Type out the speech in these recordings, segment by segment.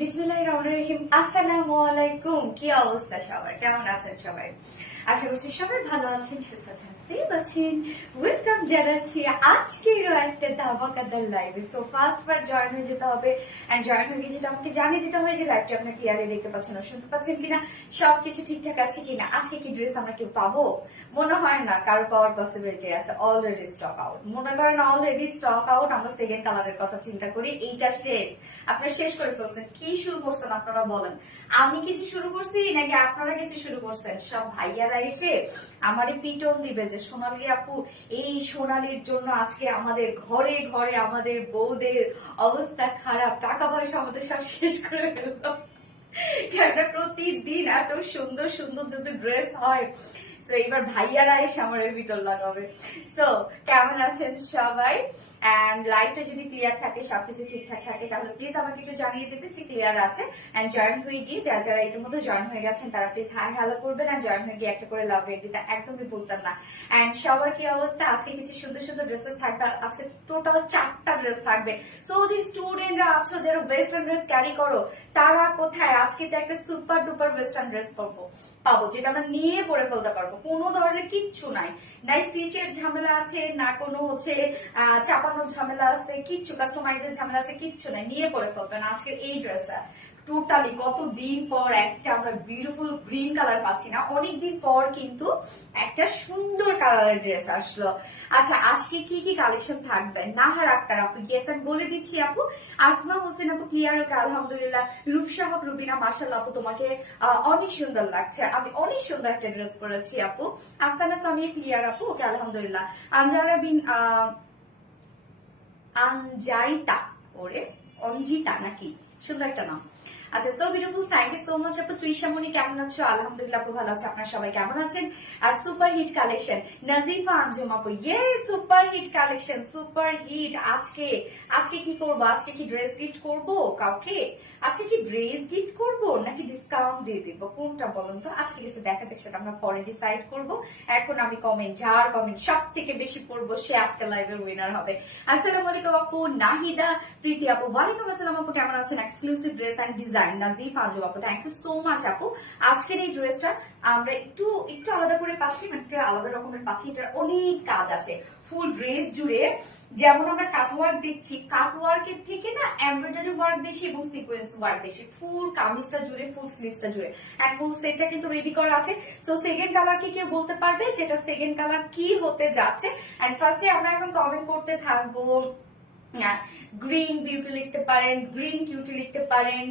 বিসমিল্লাহির রহমানির রহিম। আসসালামু আলাইকুম। কি অবস্থা সবার, কেমন আছেন সবাই? আশা করছি সবাই ভালো আছেন, সুস্থ আছেন, সেফ আছেন। ওয়েলকাম জানাচ্ছি আজকেরও একটা ধামাকাদার লাইভে। সো ফার্স্ট বার জয়েন হয়ে যেতে হবে, এন্ড জয়েন হয়ে যেটা আমাকে জানিয়ে দিতে হবে যে লাইভটা আপনারা ক্লিয়ারলি দেখতে পাচ্ছেন না শুনতে পাচ্ছেন কিনা, সবকিছু ঠিকঠাক আছে কিনা। আজকে কি ড্রেস আমরা কেউ পাবো? মনে হয় না কারো পাওয়ার পসিবিলিটি আছে। অলরেডি স্টক আউট, মনে করেন অলরেডি স্টক আউট। আমরা সেকেন্ড কালারের কথা চিন্তা করি, এইটা শেষ। আপনারা শেষ করে ফেলছেন। কি শুরু করছেন আপনারা বলেন? আমি কিছু শুরু করছি নাকি আপনারা কিছু শুরু করছেন? সব ভাইয়ারা এসে আমারে পিটন দিবে যে সোনালী আপু, এই সোনালীর জন্য আজকে আমাদের ঘরে ঘরে আমাদের বউদের অবস্থা খারাপ, টাকা পয়সা আমাদের সব শেষ করে ফেললো। কেননা প্রতিদিন এত সুন্দর সুন্দর যদি ড্রেস হয়, সো এবার ভাইয়ারা এসে আমার ভিতর লাগাবে। সো কেমন আছেন সবাই? এন্ড লাইভটা যদি ক্লিয়ার থাকে, সবকিছু ঠিকঠাক থাকে, তাহলে প্লিজ আমাকে একটু জানিয়ে দেবে যে ক্লিয়ার আছে। এন্ড জয়েন হয়ে গিয়ে যারা এটার মধ্যে জয়েন হয়ে গেছেন তারা প্লিজ হাই হ্যালো করবেন, আর জয়েন হয়ে গিয়ে একটা করে লাভ রেট দিতে একদমই ভুলতাম না। এন্ড সবার কি অবস্থা? আজকে কিছু সুন্দর সুন্দর ড্রেসেস থাকবে। আজকে টোটাল 4টা ড্রেস থাকবে। সো যে স্টুডেন্টরা আছো যারা ওয়েস্টার্ন ড্রেস ক্যারি করো, তারা কোথায়? আজকে তো একটা সুপার ডুপার ওয়েস্টার্ন ড্রেস পাবো যেটা আমরা নিয়ে পরে ফেলতে পারবো। কোনো ধরনের কিচ্ছু নাই, না স্টিচের ঝামেলা আছে, না কোনো চাপানোর ঝামেলা আছে, কিচ্ছু কাস্টমাইজের ঝামেলা আছে, কিচ্ছু নাই, নিয়ে পরে ফেলবেন আজকের এই ড্রেসটা। টোটালি কতদিন পর একটা আমরা বিউটিফুল গ্রিন কালার পাচ্ছি না, অনেকদিন পর কিন্তু একটা সুন্দর কালারের ড্রেস আসলো। আচ্ছা, আজকে কি কি কালেকশন থাকবে? নাহার আক্তার আপু, ইয়েস আমি বলে দিচ্ছি আপু। আসমা হোসেন আপু, ক্লিয়ার ওকে আলহামদুলিল্লাহ। রূপসা হক রুবিনা, মাশাআল্লাহ আপু তোমাকে অনেক সুন্দর লাগছে, আমি অনেক সুন্দর একটা ড্রেস পরেছি আপু। আফসানা সামিয়া, ক্লিয়ার আপু, ওকে আলহামদুলিল্লাহ। আনজারা বিন আনজাইতা, ওরে অঞ্জিতা নাকি, সুন্দর একটা নাম। আচ্ছা, so beautiful, thank you so much আপু। ত্রিশামণি কেমন আছো? আলহামদুলিল্লাহ আপু ভালো আছে, আপনারা সবাই কেমন আছেন? আর super hit collection Nazifa Anjum আপু, ইয়ে super hit collection, super hit. আজকে আজকে কি করব? আজকে কি ড্রেস গিফট করব কাউকে? আজকে কি ড্রেস গিফট করব নাকি ডিসকাউন্ট দিয়ে দিব, কোনটা বলুন তো? আজকে কিছু দেখা যাক, সেটা আমরা পরে ডিসাইড করব। এখন আমি কমেন্ট, যার কমেন্ট সব থেকে বেশি পড়বো সে আজকে লাইভের উইনার হবে। আসসালামু আলাইকুম আপু। নাহিদা প্রীতি আপু, ওয়ালাইকুম আসসালাম আপু, কেমন আছেন? Exclusive dress and design Nazif Anjum আপু, থ্যাংক ইউ সো মাচ আপু। আজকের এই ড্রেসটা আমরা একটু একটু আলাদা করে পাচ্ছি, মানে একটা আলাদা রকমের পাচ্ছি। এটার অনেক কাজ আছে ফুল ড্রেস জুড়ে। যেমন আমরা কাটওয়ার্ক দেখছি, কাটওয়ার্কের থেকে না এমব্রয়ডারি ওয়ার্ক বেশি এবং সিকোয়েন্স ওয়ার্ক বেশি। ফুল কামিজটা জুড়ে, ফুল স্লিভসটা জুড়ে, এক ফুল সেটটা কিন্তু রেডি করা আছে। সো সেকেন্ড কালার কি কেউ বলতে পারবে যেটা সেকেন্ড কালার কি হতে যাচ্ছে? এন্ড ফার্স্টে আমরা এখন কমেন্ট করতে থাকবো। গ্রিন বিউটি লিখতে পারেন, গ্রিন কিউটি লিখতে পারেন,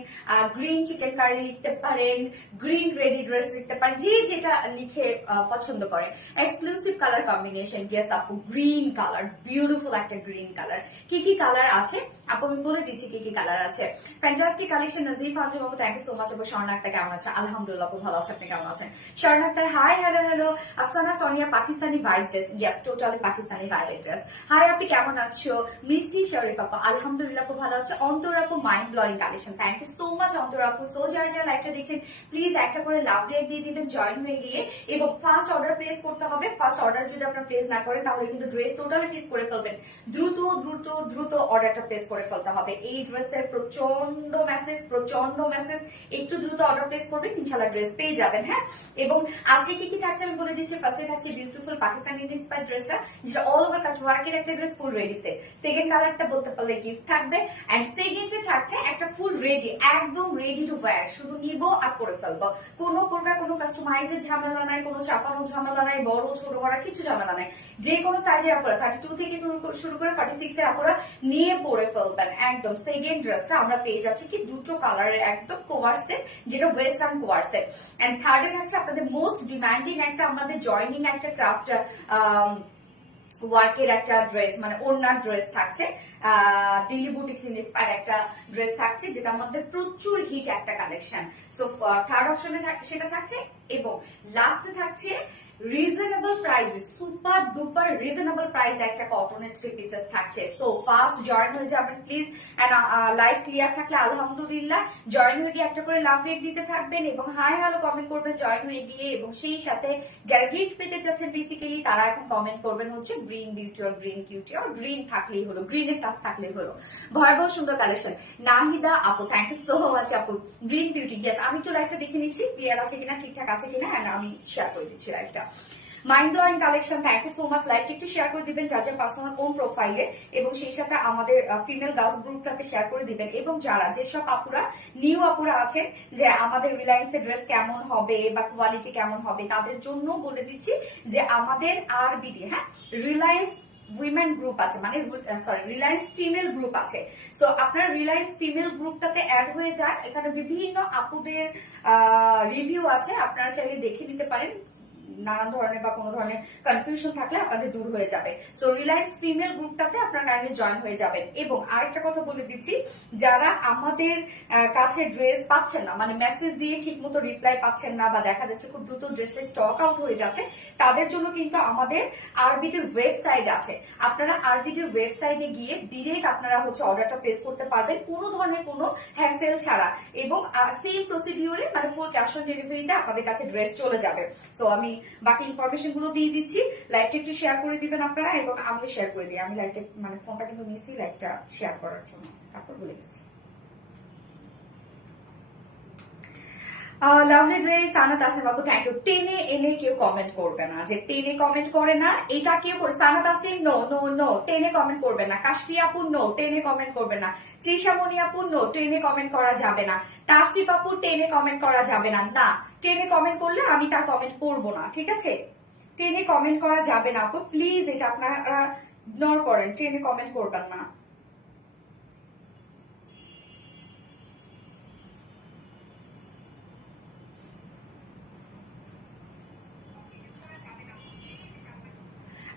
গ্রিন চিকেন কারি লিখতে পারেন, গ্রিন রেডি ড্রেস লিখতে পারেন, যে যেটা লিখে পছন্দ করে। এক্সক্লুসিভ কালার কম্বিনেশন, ইয়েস আপু, গ্রিন কালার, বিউটিফুল একটা গ্রিন কালার। কি কি কালার আছে আপু আমি বলে দিচ্ছি কি কি কালার আছে। ফ্যান্টাস্টিক কালেকশন নাজিফ আঞ্জুম আপু, থ্যাংক ইউ সো মাচ আপু। স্বর্ণ আক্তার কেমন আছে? আলহামদুলিল্লাহ আপু ভালো আছে, আপনি কেমন আছেন? Swarna Akter hi, hello hello. Afsana Sonia, Pakistani vibe dress, yes totally Pakistani ভাইবের ড্রেস। হাই আপনি কেমন আছো? মিষ্টি শরীফ আপু, আলহামদুলিল্লাহ আপু ভালো আছে। অন্তর আপু, mind blowing collection, thank you so much Antor আপু। সো যারা যারা লাইভটা দেখছেন প্লিজ একটা করে লাভ রেট দিয়ে দিবেন জয়েন হয়ে গিয়ে, এবং ফার্স্ট অর্ডার প্লেস করতে হবে। ফার্স্ট অর্ডার যদি আপনার প্লেস না করেন তাহলে কিন্তু ড্রেস টোটালি মিস করে ফেলবেন। দ্রুত দ্রুত দ্রুত অর্ডারটা প্লেস করে ফেলতে হবে। এই ড্রেসের প্রচন্ড মেসেজ, প্রচন্ড মেসেজ, একটু দ্রুত অর্ডার প্লেস করবেন, ইনশাআল্লাহ ড্রেস পেয়ে যাবেন। হ্যাঁ, এবং আজকে কি কি থাকছে আমি বলে দিচ্ছি। ফার্স্টে থাকছে বিউটিফুল পাকিস্তানি ইন্সপায়ার্ড ড্রেসটা, যেটা অল ওভার কাট ওয়ার্কের একটা dress, full ready set. Second কালারটা বলতে পারলে গিফট থাকবে। এন্ড সেকেন্ডে থাকছে একটা ফুল রেডি, একদম রেডি টু ওয়্যার, শুধু নিব আর পরে ফেলবো। কোনো প্রকার কোনো কাস্টমাইজের ঝামেলা নাই, কোনো চাপানোর ঝামেলা নাই, বড় ছোট করার কিছু ঝামেলা নাই। যে কোনো সাইজের আপনারা 32 থেকে শুরু করে 46 এর আপনারা নিয়ে পরে ফেলবেন একদম। সেকেন্ড ড্রেসটা আমরা পেয়ে যাচ্ছি কি দুটো কালারের একদম কোয়ার্সের, যেটা ওয়েস্টার্ন কোয়ার্সের। এন্ড থার্ডে থাকছে আপনাদের মোস্ট ডিমান্ডিং একটা, আমাদের জয়নিং একটা ক্রাফট ওয়ার্কের একটা ড্রেস, মানে ওড়নার ড্রেস থাকছে। দিল্লি বুটিক্স ইন্সপায়ার্ড একটা ড্রেস থাকছে, যেটা আমাদের প্রচুর হিট একটা কালেকশন। সো থার্ড অপশনে সেটা থাকছে এবং লাস্টে থাকছে রিজনেবল প্রাইসে, সুপার ডুপার রিজনেবল প্রাইসে একটা কটনের 3 পিসেস থাকছে। সো ফার্স্ট জয়েন হয়ে যাবেন প্লিজ। এন্ড লাইভ ক্লিয়ার থাকলে আলহামদুলিল্লাহ, জয়েন হয়ে গিয়ে একটা করে লাভ রেক দিতে থাকবেন এবং হাই হ্যালো কমেন্ট করবেন জয়েন হয়ে গিয়ে, এবং সেই সাথে যারা গিফট পেতে চাচ্ছেন বেসিক্যালি তারা এখন কমেন্ট করবেন হচ্ছে green beauty or green cutie or green থাকলেই হলো, গ্রিনের টাচ থাকলেই হলো। ভয়াবহ সুন্দর কালেকশন। নাহিদা আপু, থ্যাংক ইউ সো মাচ আপু। গ্রিন বিউটি, ইয়েস আমি একটু লাইভটা দেখে নিচ্ছি ক্লিয়ার আছে কিনা, ঠিকঠাক আছে কিনা, এন্ড আমি শেয়ার করে দিচ্ছি লাইভটা। Mind blowing collection, thank you so much. লাইভটা একটু শেয়ার করে দিবেন যার যার পার্সোনাল ওন প্রোফাইলে, এবং সেই সাথে আমাদের ফিমেল গার্লস গ্রুপটাতে শেয়ার করে দিবেন। এবং যারা যেসব আপুরা নিউ আপুরা আছেন যে আমাদের রিলায়েন্সের ড্রেস কেমন হবে বা কোয়ালিটি কেমন হবে, তাদের জন্য বলে দিচ্ছি যে আমাদের আরবিডি, হ্যাঁ, রিলায়েন্স উইমেন গ্রুপ আছে, মানে সরি রিলায়েন্স ফিমেল গ্রুপ আছে। তো আপনারা রিলায়েন্স ফিমেল গ্রুপটাতে অ্যাড হয়ে যান, এখানে বিভিন্ন আপুদের রিভিউ আছে, আপনারা চাইলে দেখে নিতে পারেন। নানান ধরনের বা কোনো ধরনের কনফিউশন থাকলে আপনাদের দূর হয়ে যাবে। সো রিলায়েন্স ফিমেল গ্রুপটাতে আপনারা কাইন্ডলি জয়েন হয়ে যাবেন। এবং আরেকটা কথা বলে দিচ্ছি, যারা আমাদের কাছে ড্রেস পাচ্ছেন না, মানে মেসেজ দিয়ে ঠিক মতো রিপ্লাই পাচ্ছেন না, বা দেখা যাচ্ছে খুব দ্রুত ড্রেসটা স্টক আউট হয়ে যাচ্ছে, তাদের জন্য কিন্তু আমাদের আরবিটির ওয়েবসাইট আছে। আপনারা আরবিটির ওয়েবসাইটে গিয়ে ডিরেক্ট আপনারা হচ্ছে অর্ডারটা প্লেস করতে পারবেন কোনো ধরনের কোনো হ্যাসেল ছাড়া, এবং সেম প্রসিডিউরে মানে ফুল ক্যাশ অন ডেলিভারিতে আপনাদের কাছে ড্রেস চলে যাবে। সো আমি বাকি ইনফরমেশন গুলো দিয়ে দিচ্ছি, লাইভটা একটু শেয়ার করে দিবেন আপনারা, এবং আমিও শেয়ার করে দিই। আমি লাইভটা মানে ফোনটা কিন্তু নিছি লাইভটা শেয়ার করার জন্য, তারপর বলে গেছি। লাভলি ড্রেস সানাত আসিম আপু, থ্যাংক ইউ। টেনে এনে কেউ কমেন্ট করবে না, যে টেনে কমেন্ট করে না এটা কেউ করে। Sanat Asim no no no, টেনে কমেন্ট করবে না। কাশফি আপু নো, টেনে কমেন্ট করবে না। চিশামণি আপু নো, টেনে কমেন্ট করা যাবে না। তাসরিফ আপু টেনে কমেন্ট করা যাবে না। না, টেনে কমেন্ট করলে আমি তার কমেন্ট করবো না, ঠিক আছে? টেনে কমেন্ট করা যাবে না আপু, প্লিজ এটা আপনারা ইগনোর করেন, টেনে কমেন্ট করবেন না।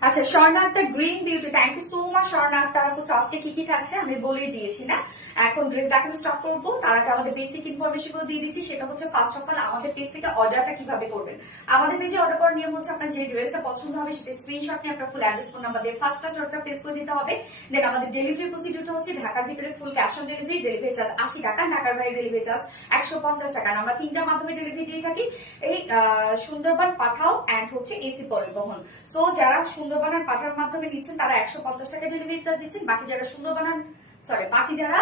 আচ্ছা, Swarnartha green beauty, thank you so much Swarnartha আপু। আজকে কি কি থাকছে আমি বলে দিয়েছি না, এখন ড্রেস দেখানো স্টার্ট করবো। তার আগে আমাদের বেসিক ইনফরমেশন গুলো দিয়ে দিচ্ছি। সেটা হচ্ছে ফার্স্ট অফ অল আমাদের পেজ থেকে অর্ডারটা কিভাবে করবেন। আমাদের পেজে অর্ডার করার নিয়ম হচ্ছে আপনার যে ড্রেসটা পছন্দ হবে সেটা স্ক্রিনশট নিয়ে আপনার ফুল অ্যাড্রেস ফোন নাম্বার দিয়ে ফার্স্ট ক্লাস অর্ডারটা প্লেস করে দিতে হবে। দেন আমাদের ডেলিভারি প্রসিডিউরটা হচ্ছে ঢাকার ভিতরে full cash on delivery, delivery charge 80 টাকা, ঢাকার বাইরে ডেলিভারি চার্জ 150 টাকা। আমরা 3টা মাধ্যমে ডেলিভারি দিয়ে থাকি, এই সুন্দরবন, পাঠাও এন্ড হচ্ছে এসি পরিবহন। সো যারা সুন্দরবন আর পাঠাওর মাধ্যমে নিচ্ছেন তারা 150 টাকা ডেলিভারি চার্জ দিচ্ছেন। বাকি যারা বাকি যারা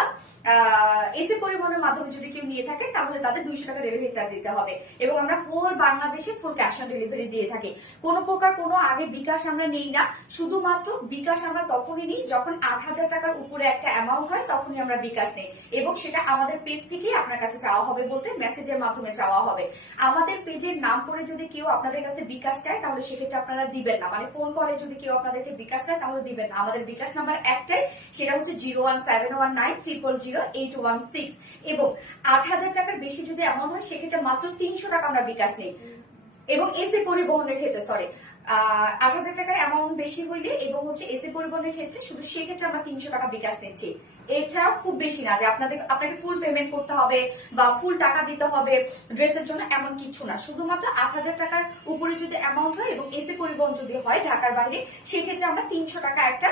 এসি পরিবহনের মাধ্যমে যদি কেউ নিয়ে থাকে তাহলে তাদের 200 টাকা ডেলিভারি চার্জ দিতে হবে। এবং আমরা হোল বাংলাদেশে ফুল ক্যাশ অন ডেলিভারি দিয়ে থাকি। কোনো প্রকার কোনো আগে বিকাশ আমরা নেই না, শুধুমাত্র বিকাশ আমরা তখনই নিই যখন 8000 টাকার উপরে একটা অ্যামাউন্ট হয়, তখনই আমরা বিকাশ নেই। এবং সেটা আমাদের পেজ থেকেই আপনার কাছে চাওয়া হবে, বলতে মেসেজের মাধ্যমে চাওয়া হবে। আমাদের পেজের নাম করে যদি কেউ আপনাদের কাছে বিকাশ চায় তাহলে সেক্ষেত্রে আপনারা দিবেন না, মানে ফোন কলে যদি কেউ আপনাদেরকে বিকাশ চায় তাহলে দিবেন না। আমাদের বিকাশ নাম্বার একটাই, সেটা হচ্ছে 01719000816। এবং 8000 টাকার বেশি যদি অ্যামাউন্ট হয় সেক্ষেত্রে মাত্র 300 টাকা আমরা বিকাশ নেই। এবং এসি পরিবহনের ক্ষেত্রে 8000 টাকার অ্যামাউন্ট বেশি হইলে এবং হচ্ছে এসি পরিবহনের ক্ষেত্রে শুধু সেক্ষেত্রে আমরা 300 টাকা বিকাশ নিচ্ছি। এছাড়াও খুব বেশি না যে আপনাকে ফুল পেমেন্ট করতে হবে বা ফুল টাকা দিতে হবে ড্রেসের জন্য, এমন কিছু না। শুধুমাত্র 8000 টাকার উপরে যদি অ্যামাউন্ট হয় এবং এসি পরিবহন যদি হয় ঢাকার বাইরে, সেক্ষেত্রে আমরা 300 টাকা একটা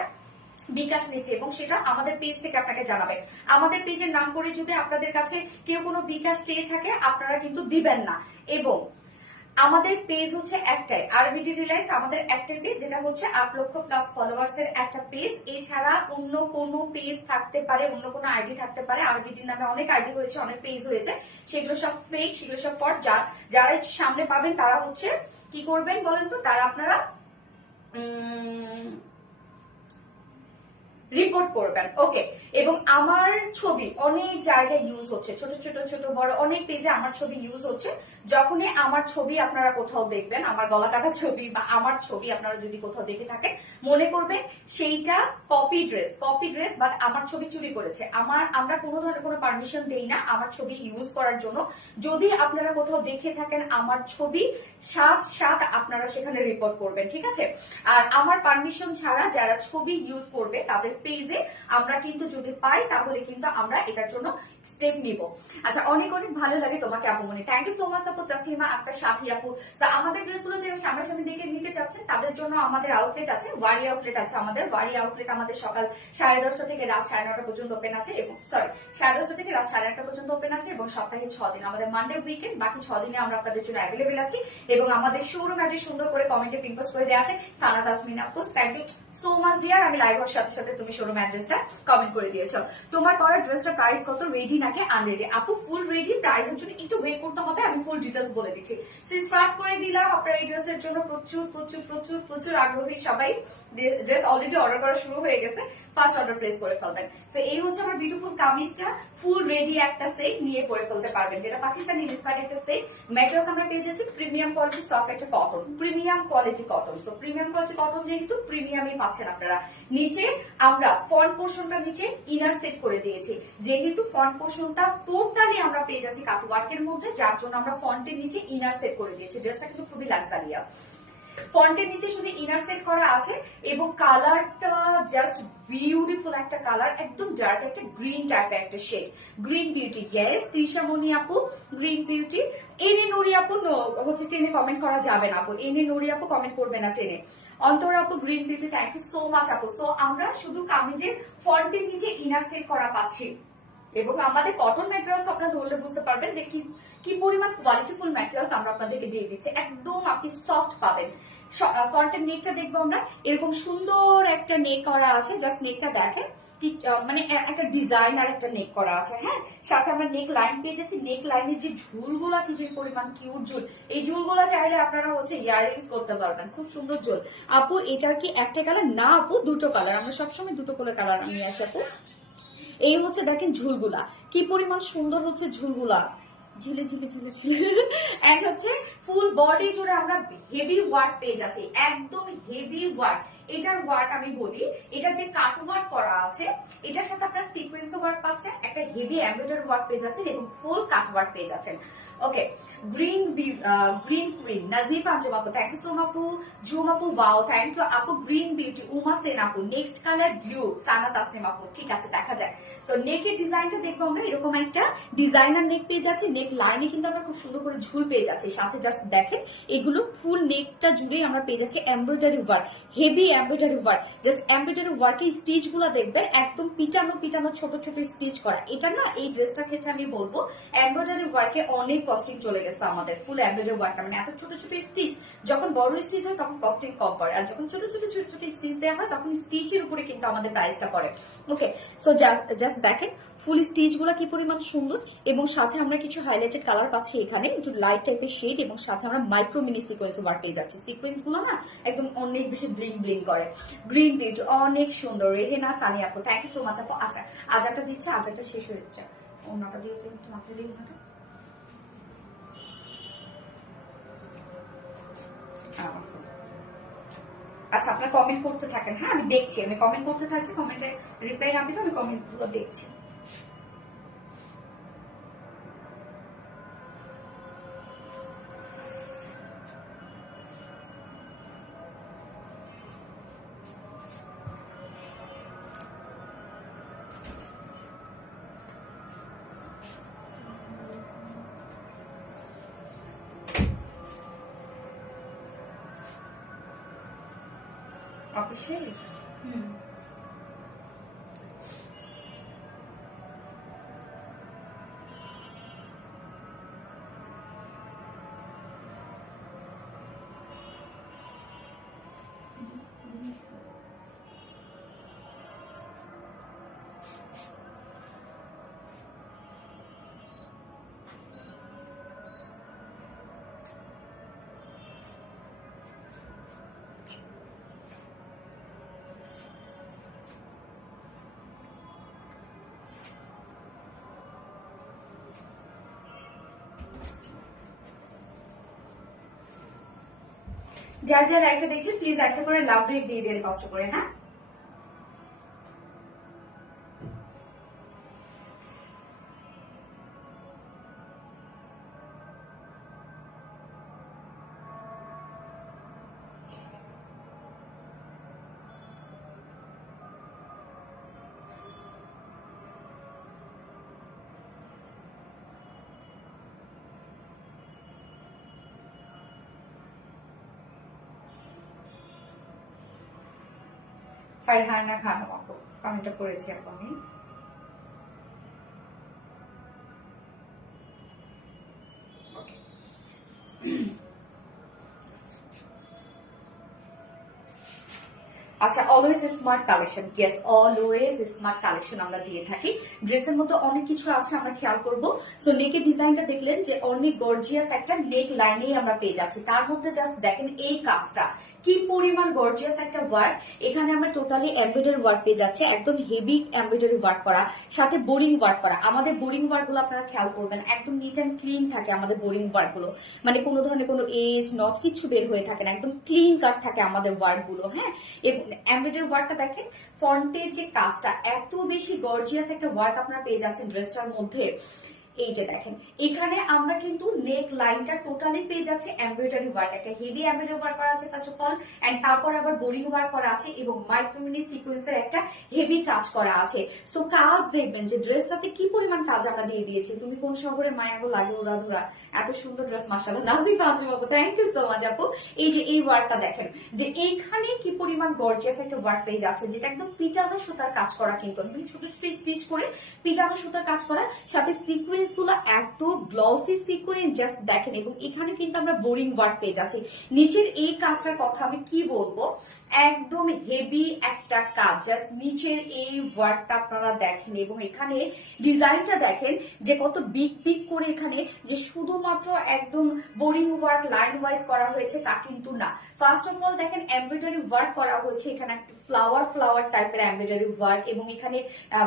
বিকাশ নিচ্ছে, এবং সেটা আমাদের পেজ থেকে আপনাকে জানাবেন। আমাদের পেজের নাম করে যদি আপনাদের কাছে কেউ কোনো বিকাশ চেয়ে থাকে আপনারা কিন্তু দিবেন না। এবং আমাদের পেজ হচ্ছে একটাই, আরবিডি রিলায়েন্স আমাদের একটাই পেজ, যেটা হচ্ছে 8 লক্ষ প্লাস ফলোয়ার্স এর একটা পেজ। এছাড়া অন্য কোনো পেজ থাকতে পারে, অন্য কোনো আইডি থাকতে পারে। আরবিডি নামে অনেক আইডি হয়েছে, অনেক পেজ হয়েছে, সেগুলো সব ফেক, সেগুলো সব ফ্রড। যারা সামনে পাবেন তারা হচ্ছে কি করবেন বলেন তো, তারা আপনারা রিপোর্ট করবেন, ওকে। এবং আমার ছবি অনেক জায়গায় ইউজ হচ্ছে, ছোট ছোট ছোট বড় অনেক পেজে আমার ছবি ইউজ হচ্ছে। যখনই আমার ছবি আপনারা কোথাও দেখবেন, আমার গলা কাটা ছবি বা আমার ছবি আপনারা যদি কোথাও দেখে থাকেন, মনে করবেন সেইটা কপি ড্রেস, বাট আমার ছবি চুরি করেছে। আমরা কোনো ধরনের কোনো পারমিশন দেই না আমার ছবি ইউজ করার জন্য। যদি আপনারা কোথাও দেখে থাকেন আমার ছবি, সাথে আপনারা সেখানে রিপোর্ট করবেন, ঠিক আছে? আর আমার পারমিশন ছাড়া যারা ছবি ইউজ করবে তাদের পেজে আমরা কিন্তু যদি পাই তাহলে কিন্তু আমরা এটার জন্য স্টেপ নিব। আচ্ছা, অনেক অনেক ভালো লাগে তোমাকে আপুমনি, থ্যাংক ইউ সো মাচ আপু। তাসলিমা আক্তার সাথী আপু, আমাদের ড্রেসগুলো যারা সামনাসামনি দেখে নিতে চাচ্ছেন তাদের জন্য আমাদের আউটলেট আছে, ওয়ারি আউটলেট আছে আমাদের। ওয়ারি আউটলেট আমাদের সকাল 10:30 থেকে রাত 9:30 পর্যন্ত ওপেন আছে, এবং সরি 10:30 থেকে রাত 8:30 পর্যন্ত ওপেন আছে, এবং সপ্তাহে 6 দিন আমাদের মানডে উইকেন্ড, বাকি 6 দিনে আমরা আপনাদের জন্য অ্যাভেলেবেল আছি। এবং আমাদের শোরুম আছে সুন্দর করে কমেন্টে পিন পোস্ট করে দেওয়া আছে, সানা তাসমিন আপু, thank you so much dear. আমি লাইভ হওয়ার সাথে সাথে তুমি শোরুম অ্যাড্রেসটা কমেন্ট করে দিয়েছো। তোমার পরা ড্রেসটা প্রাইস কত, রেডি নাকি আনরেডি? আপু ফুল রেডি, প্রাইসের জন্য একটু ওয়েট করতে হবে, আমি ফুল ডিটেইলস বলে দিচ্ছি। স্টার্ট করে দিলাম। আপনারা এই ড্রেসের জন্য প্রচুর প্রচুর প্রচুর প্রচুর আগ্রহী, সবাই ড্রেস অলরেডি অর্ডার করা শুরু হয়ে গেছে, ফার্স্ট অর্ডার প্লেস করে ফেলবেন। সো এই হচ্ছে আমার বিউটিফুল কামিজটা, ফুল রেডি একটা সেট নিয়ে পরে ফেলতে পারবেন, যেটা পাকিস্তানি ইন্সপায়ার্ড একটা সেট। ম্যাটেরিয়ালস আমরা পেয়ে যাচ্ছি প্রিমিয়াম কোয়ালিটি সফট একটা cotton, premium quality cotton. So premium quality cotton যেহেতু প্রিমিয়ামই পাচ্ছেন আপনারা। নিচে আমরা ফ্রন্ট পোর্শনটা নিচে ইনার সেট করে দিয়েছি, যেহেতু ফ্রন্ট পোর্শনটা টোটালি আমরা পেয়ে যাচ্ছি কাট ওয়ার্কের মধ্যে, যার জন্য আমরা ফ্রন্টের নিচে ইনার সেট করে দিয়েছি। ড্রেসটা কিন্তু খুবই লাক্সারিয়াস। ফন্টের নিচে শুধু ইনার সেট করা আছে, এবং কালারটা জাস্ট বিউটিফুল একটা কালার, একদম ডার্ক একটা গ্রিন টাইপের একটা শেড, গ্রিন বিউটি। ইয়েস তৃষামণি আপু, গ্রিন বিউটি। এনে নুরি আপু হচ্ছে টেনে কমেন্ট করা যাবে না আপু, এনে নুরি আপু কমেন্ট করবে না টেনে। অন্তর আপু green beauty, thank you so much আপু। সো আমরা শুধু কামিজের ফন্টের নিচে ইনার সেট করা পাচ্ছি, এবং আমাদের কটন ম্যাটেরিয়ালস আপনারা ধরলে বুঝতে পারবেন যে কি পরিমাণ কোয়ালিটিফুল ম্যাটেরিয়ালস আমরা আপনাদেরকে দিয়ে দিচ্ছি, একদম আপনি সফট পাবেন। ফ্রন্টের নেকটা দেখবো আমরা, এরকম সুন্দর একটা নেক করা আছে, জাস্ট নেকটা দেখেন কি মানে একটা ডিজাইনার একটা নেক করা আছে। হ্যাঁ, সাথে আমরা নেক লাইন পেয়ে যাচ্ছি, নেক লাইনের যে ঝুলগুলা কি যে পরিমাণ কিউট ঝুল, এই ঝুলগুলা চাইলে আপনারা হচ্ছে ইয়াররিংস করতে পারবেন, খুব সুন্দর ঝুল। আপু এটার কি একটা কালার? না আপু, দুটো কালার, আমরা সবসময় দুটো করে কালার নিয়ে আসি আপু। এই হচ্ছে দেখেন ঝুলগুলা কি পরিমাণ সুন্দর হচ্ছে, ঝুলগুলা ঝিলে ঝিলে ঝিলে ঝিলে। এন্ড হচ্ছে ফুল বডি জুড়ে আমরা হেভি ওয়ার্ক পেয়ে যাচ্ছি, একদম হেভি ওয়ার্ক। এটার ওয়ার্ক আমি বলি, এটা যে কাট ওয়ার্ক করা আছে, এটার সাথে আপনারা সিকোয়েন্স ওয়ার্ক পাচ্ছেন, একটা হেভি এমব্রয়ডারি ওয়ার্ক পেয়ে যাচ্ছেন, এবং ফুল কাট ওয়ার্ক পেয়ে যাচ্ছেন। ওকে, গ্রিন কুইন নাজিফ আঞ্জুম আপু, থ্যাংক ইউ সো মাচ আপু। জুম আপু ওয়াও, থ্যাংক ইউ আপু। গ্রিন বিউটি উমা সেন আপু, নেক্সট কালার ব্লু সানা তাসনিম আপু। ঠিক আছে, দেখা যাক। তো নেকের ডিজাইনটা দেখবো আমরা, এরকম একটা ডিজাইনার নেক পেয়ে যাচ্ছি, নেক লাইনে কিন্তু আমরা খুব সুন্দর করে ঝুল পেয়ে যাচ্ছি, সাথে জাস্ট দেখেন এগুলো ফুল নেকটা জুড়ে আমরা পেয়ে যাচ্ছি embroidery work, heavy embroidery work. Just embroidery ওয়ার্কের স্টিচ গুলা দেখবেন একদম পিটানো পিটানো ছোট ছোট স্টিচ করা। এটা না, এই ড্রেসটার ক্ষেত্রে আমি বলবো এমব্রয়ডারি ওয়ার্কে অনেক কস্টিং চলে গেছে আমাদের, ফুল এমব্রয়ডারি ওয়ার্কটা মানে এত ছোট ছোট স্টিচ, যখন বড় স্টিচ হয় তখন কস্টিং কম পড়ে, আর যখন ছোট ছোট ছোট ছোট স্টিচ দেওয়া হয় তখন স্টিচের উপরে কিন্তু আমাদের প্রাইসটা পড়ে। ওকে, সো জাস্ট দেখেন ফুল স্টিচ গুলা কি পরিমাণ সুন্দর, এবং সাথে আমরা কিছু হাইলাইটেড কালার পাচ্ছি এখানে, একটু লাইট টাইপের শেড, এবং সাথে আমরা মাইক্রো মিনি সিকোয়েন্স ওয়ার্ক পেয়ে যাচ্ছি। সিকোয়েন্স গুলো না একদম অনেক বেশি ব্লিং ব্লিং করে। গ্রিন বিউটি অনেক সুন্দর, রেহেনা সানি আপু, থ্যাংক ইউ সো মাচ আপু। আচ্ছা, আজারটা দিচ্ছে, আজারটা শেষ হয়ে যাচ্ছে, অন্যটা দিয়ে তো মাথায় দিই না। আচ্ছা, আপনারা কমেন্ট করতে থাকেন, হ্যাঁ আমি দেখছি, আমি কমেন্ট করতে থাকছি, কমেন্টে রিপ্লাই না দিলে আমি কমেন্ট গুলো দেখছি। শেষ। যার যার লাইভটা দেখছি প্লিজ একটা করে লাভ রেট দিয়ে দেন কষ্ট করে, হ্যাঁ। ফারহানা খানম আপু কমেন্টটা করেছি আপু আমি। আচ্ছা, always smart collection, yes always smart collection আমরা দিয়ে থাকি। ড্রেসের মধ্যে অনেক কিছু আছে, আমরা খেয়াল করব। সো নেকের ডিজাইনটা দেখলেন যে অনেক গর্জিয়াস একটা নেক লাইনেই আমরা পেয়ে যাচ্ছি। তার মধ্যে জাস্ট দেখেন এই কাজটা কি পরিমাণ গর্জিয়াস একটা ওয়ার্ক। এখানে আমরা টোটালি এমব্রয়ডারি ওয়ার্ক পেয়ে যাচ্ছে, একদম হেভি এমব্রয়ডারি ওয়ার্ক করা, সাথে বোরিং ওয়ার্ক করা। আমাদের বোরিং ওয়ার্ক গুলো আপনারা খেয়াল করবেন, একদম নিট অ্যান্ড ক্লিন থাকে আমাদের বোরিং ওয়ার্ক গুলো, মানে কোনো ধরনের কোনো এজ নচ কিছু বের হয়ে থাকে না, একদম ক্লিন কাট থাকে আমাদের ওয়ার্ক গুলো। হ্যাঁ, এমব্রয়ডারি ওয়ার্কটা দেখেন, ফ্রন্টের যে কাজটা এত বেশি গর্জিয়াস একটা ওয়ার্ক আপনারা পেয়ে যাচ্ছেন ড্রেসটার মধ্যে। এই যে দেখেন, এখানে আমরা কিন্তু নেক লাইনটা টোটালি পেয়ে যাচ্ছে এমব্রয়ডারি ওয়ার্ক, একটা হেভি এমব্রয়ডারি ওয়ার্ক করা আছে ফার্স্ট অফ অল, এন্ড তারপর আবার বোরিং ওয়ার্ক করা আছে এবং মাইক্রোমিনি সিকোয়েন্সের একটা হেভি কাজ করা আছে। সো কাজ দেখবেন যে ড্রেসটাতে কি পরিমাণ কাজ আমরা দিয়ে দিয়েছি। তুমি কোন শহরে মায়াগো লাগে ওরা ধরা, এত সুন্দর ড্রেস মাশাআল্লাহ। নাজিফা আঞ্জুম আপু থ্যাংক ইউ সো মাচ আপু। এই যে এই ওয়ার্কটা দেখেন যে এইখানে কি পরিমাণ গর্জিয়াস একটা ওয়ার্ক পেয়ে যাচ্ছে, যেটা একদম পিটানো সুতার কাজ করা, কিন্তু একদম ছোট ছোট স্টিচ করে পিটানো সুতার কাজ করা, সাথে সিকোয়েন্স গুলো এত গ্লসি সিকোয়েন্স জাস্ট দেখেন। এবং এখানে কিন্তু আমরা বোরিং ওয়ার্ক পেয়ে যাচ্ছি। নিচের এই কাজটার কথা আমি কি বলবো, একদম হেভি একটা কাজ, জাস্ট নিচের এই ওয়ার্কটা আপনারা দেখেন। এবং এখানে ডিজাইনটা দেখেন যে কত বিগ বিগ করে, এখানে যে শুধুমাত্র একদম বোরিং ওয়ার্ক লাইন ওয়াইজ করা হয়েছে তা কিন্তু না। ফার্স্ট অফ অল দেখেন এমব্রয়ডারি ওয়ার্ক করা হয়েছে, এখানে একটা ফ্লাওয়ার ফ্লাওয়ার টাইপের এমব্রয়ডারি ওয়ার্ক, এবং এখানে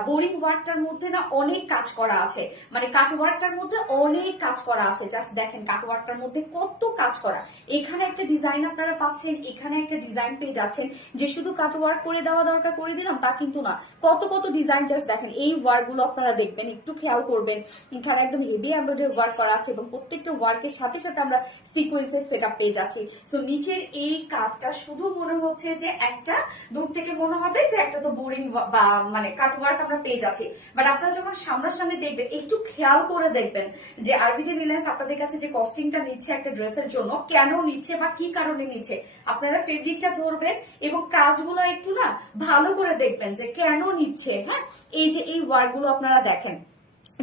বোরিং ওয়ার্কটার মধ্যে না অনেক কাজ করা আছে, মানে কাট ওয়ার্কটার মধ্যে অনেক কাজ করা আছে। জাস্ট দেখেন কাট ওয়ার্কটার মধ্যে কত কাজ করা। এখানে একটা ডিজাইন আপনারা পাচ্ছেন, এখানে একটা ডিজাইন পেয়ে যাচ্ছেন, যে শুধু কাট ওয়ার্ক করে দেওয়া দরকার করে দিলাম তা কিন্তু না, কত কত ডিজাইন জাস্ট দেখেন। এই ওয়ার্ক গুলো আপনারা দেখবেন, একটু খেয়াল করবেন, এখানে একদম হেভি এমব্রয়ডারি ওয়ার্ক করা আছে এবং প্রত্যেকটা ওয়ার্কের সাথে সাথে আমরা সিকোয়েন্সের সেটআপ পেয়ে যাচ্ছি। তো নিচের এই কাজটা শুধু মনে হচ্ছে যে একটা, দূর থেকে মনে হবে যে একটা তো বোরিং বা মানে কাট ওয়ার্ক আমরা পেয়ে যাচ্ছি, বাট আপনারা যখন সামনাসামনি দেখবেন একটু খেয়াল করে দেখবেন যে আরবিডি রিলায়েন্স আপনাদের কাছে যে কস্টিংটা নিচ্ছে একটা ড্রেসের জন্য, কেন নিচ্ছে বা কি কারণে নিচ্ছে, আপনারা ফেব্রিকটা ধরবেন এবং কাজগুলো একটু না ভালো করে দেখবেন যে কেন নিচ্ছে। হ্যাঁ, এই যে এই ওয়ার্ক গুলো আপনারা দেখেন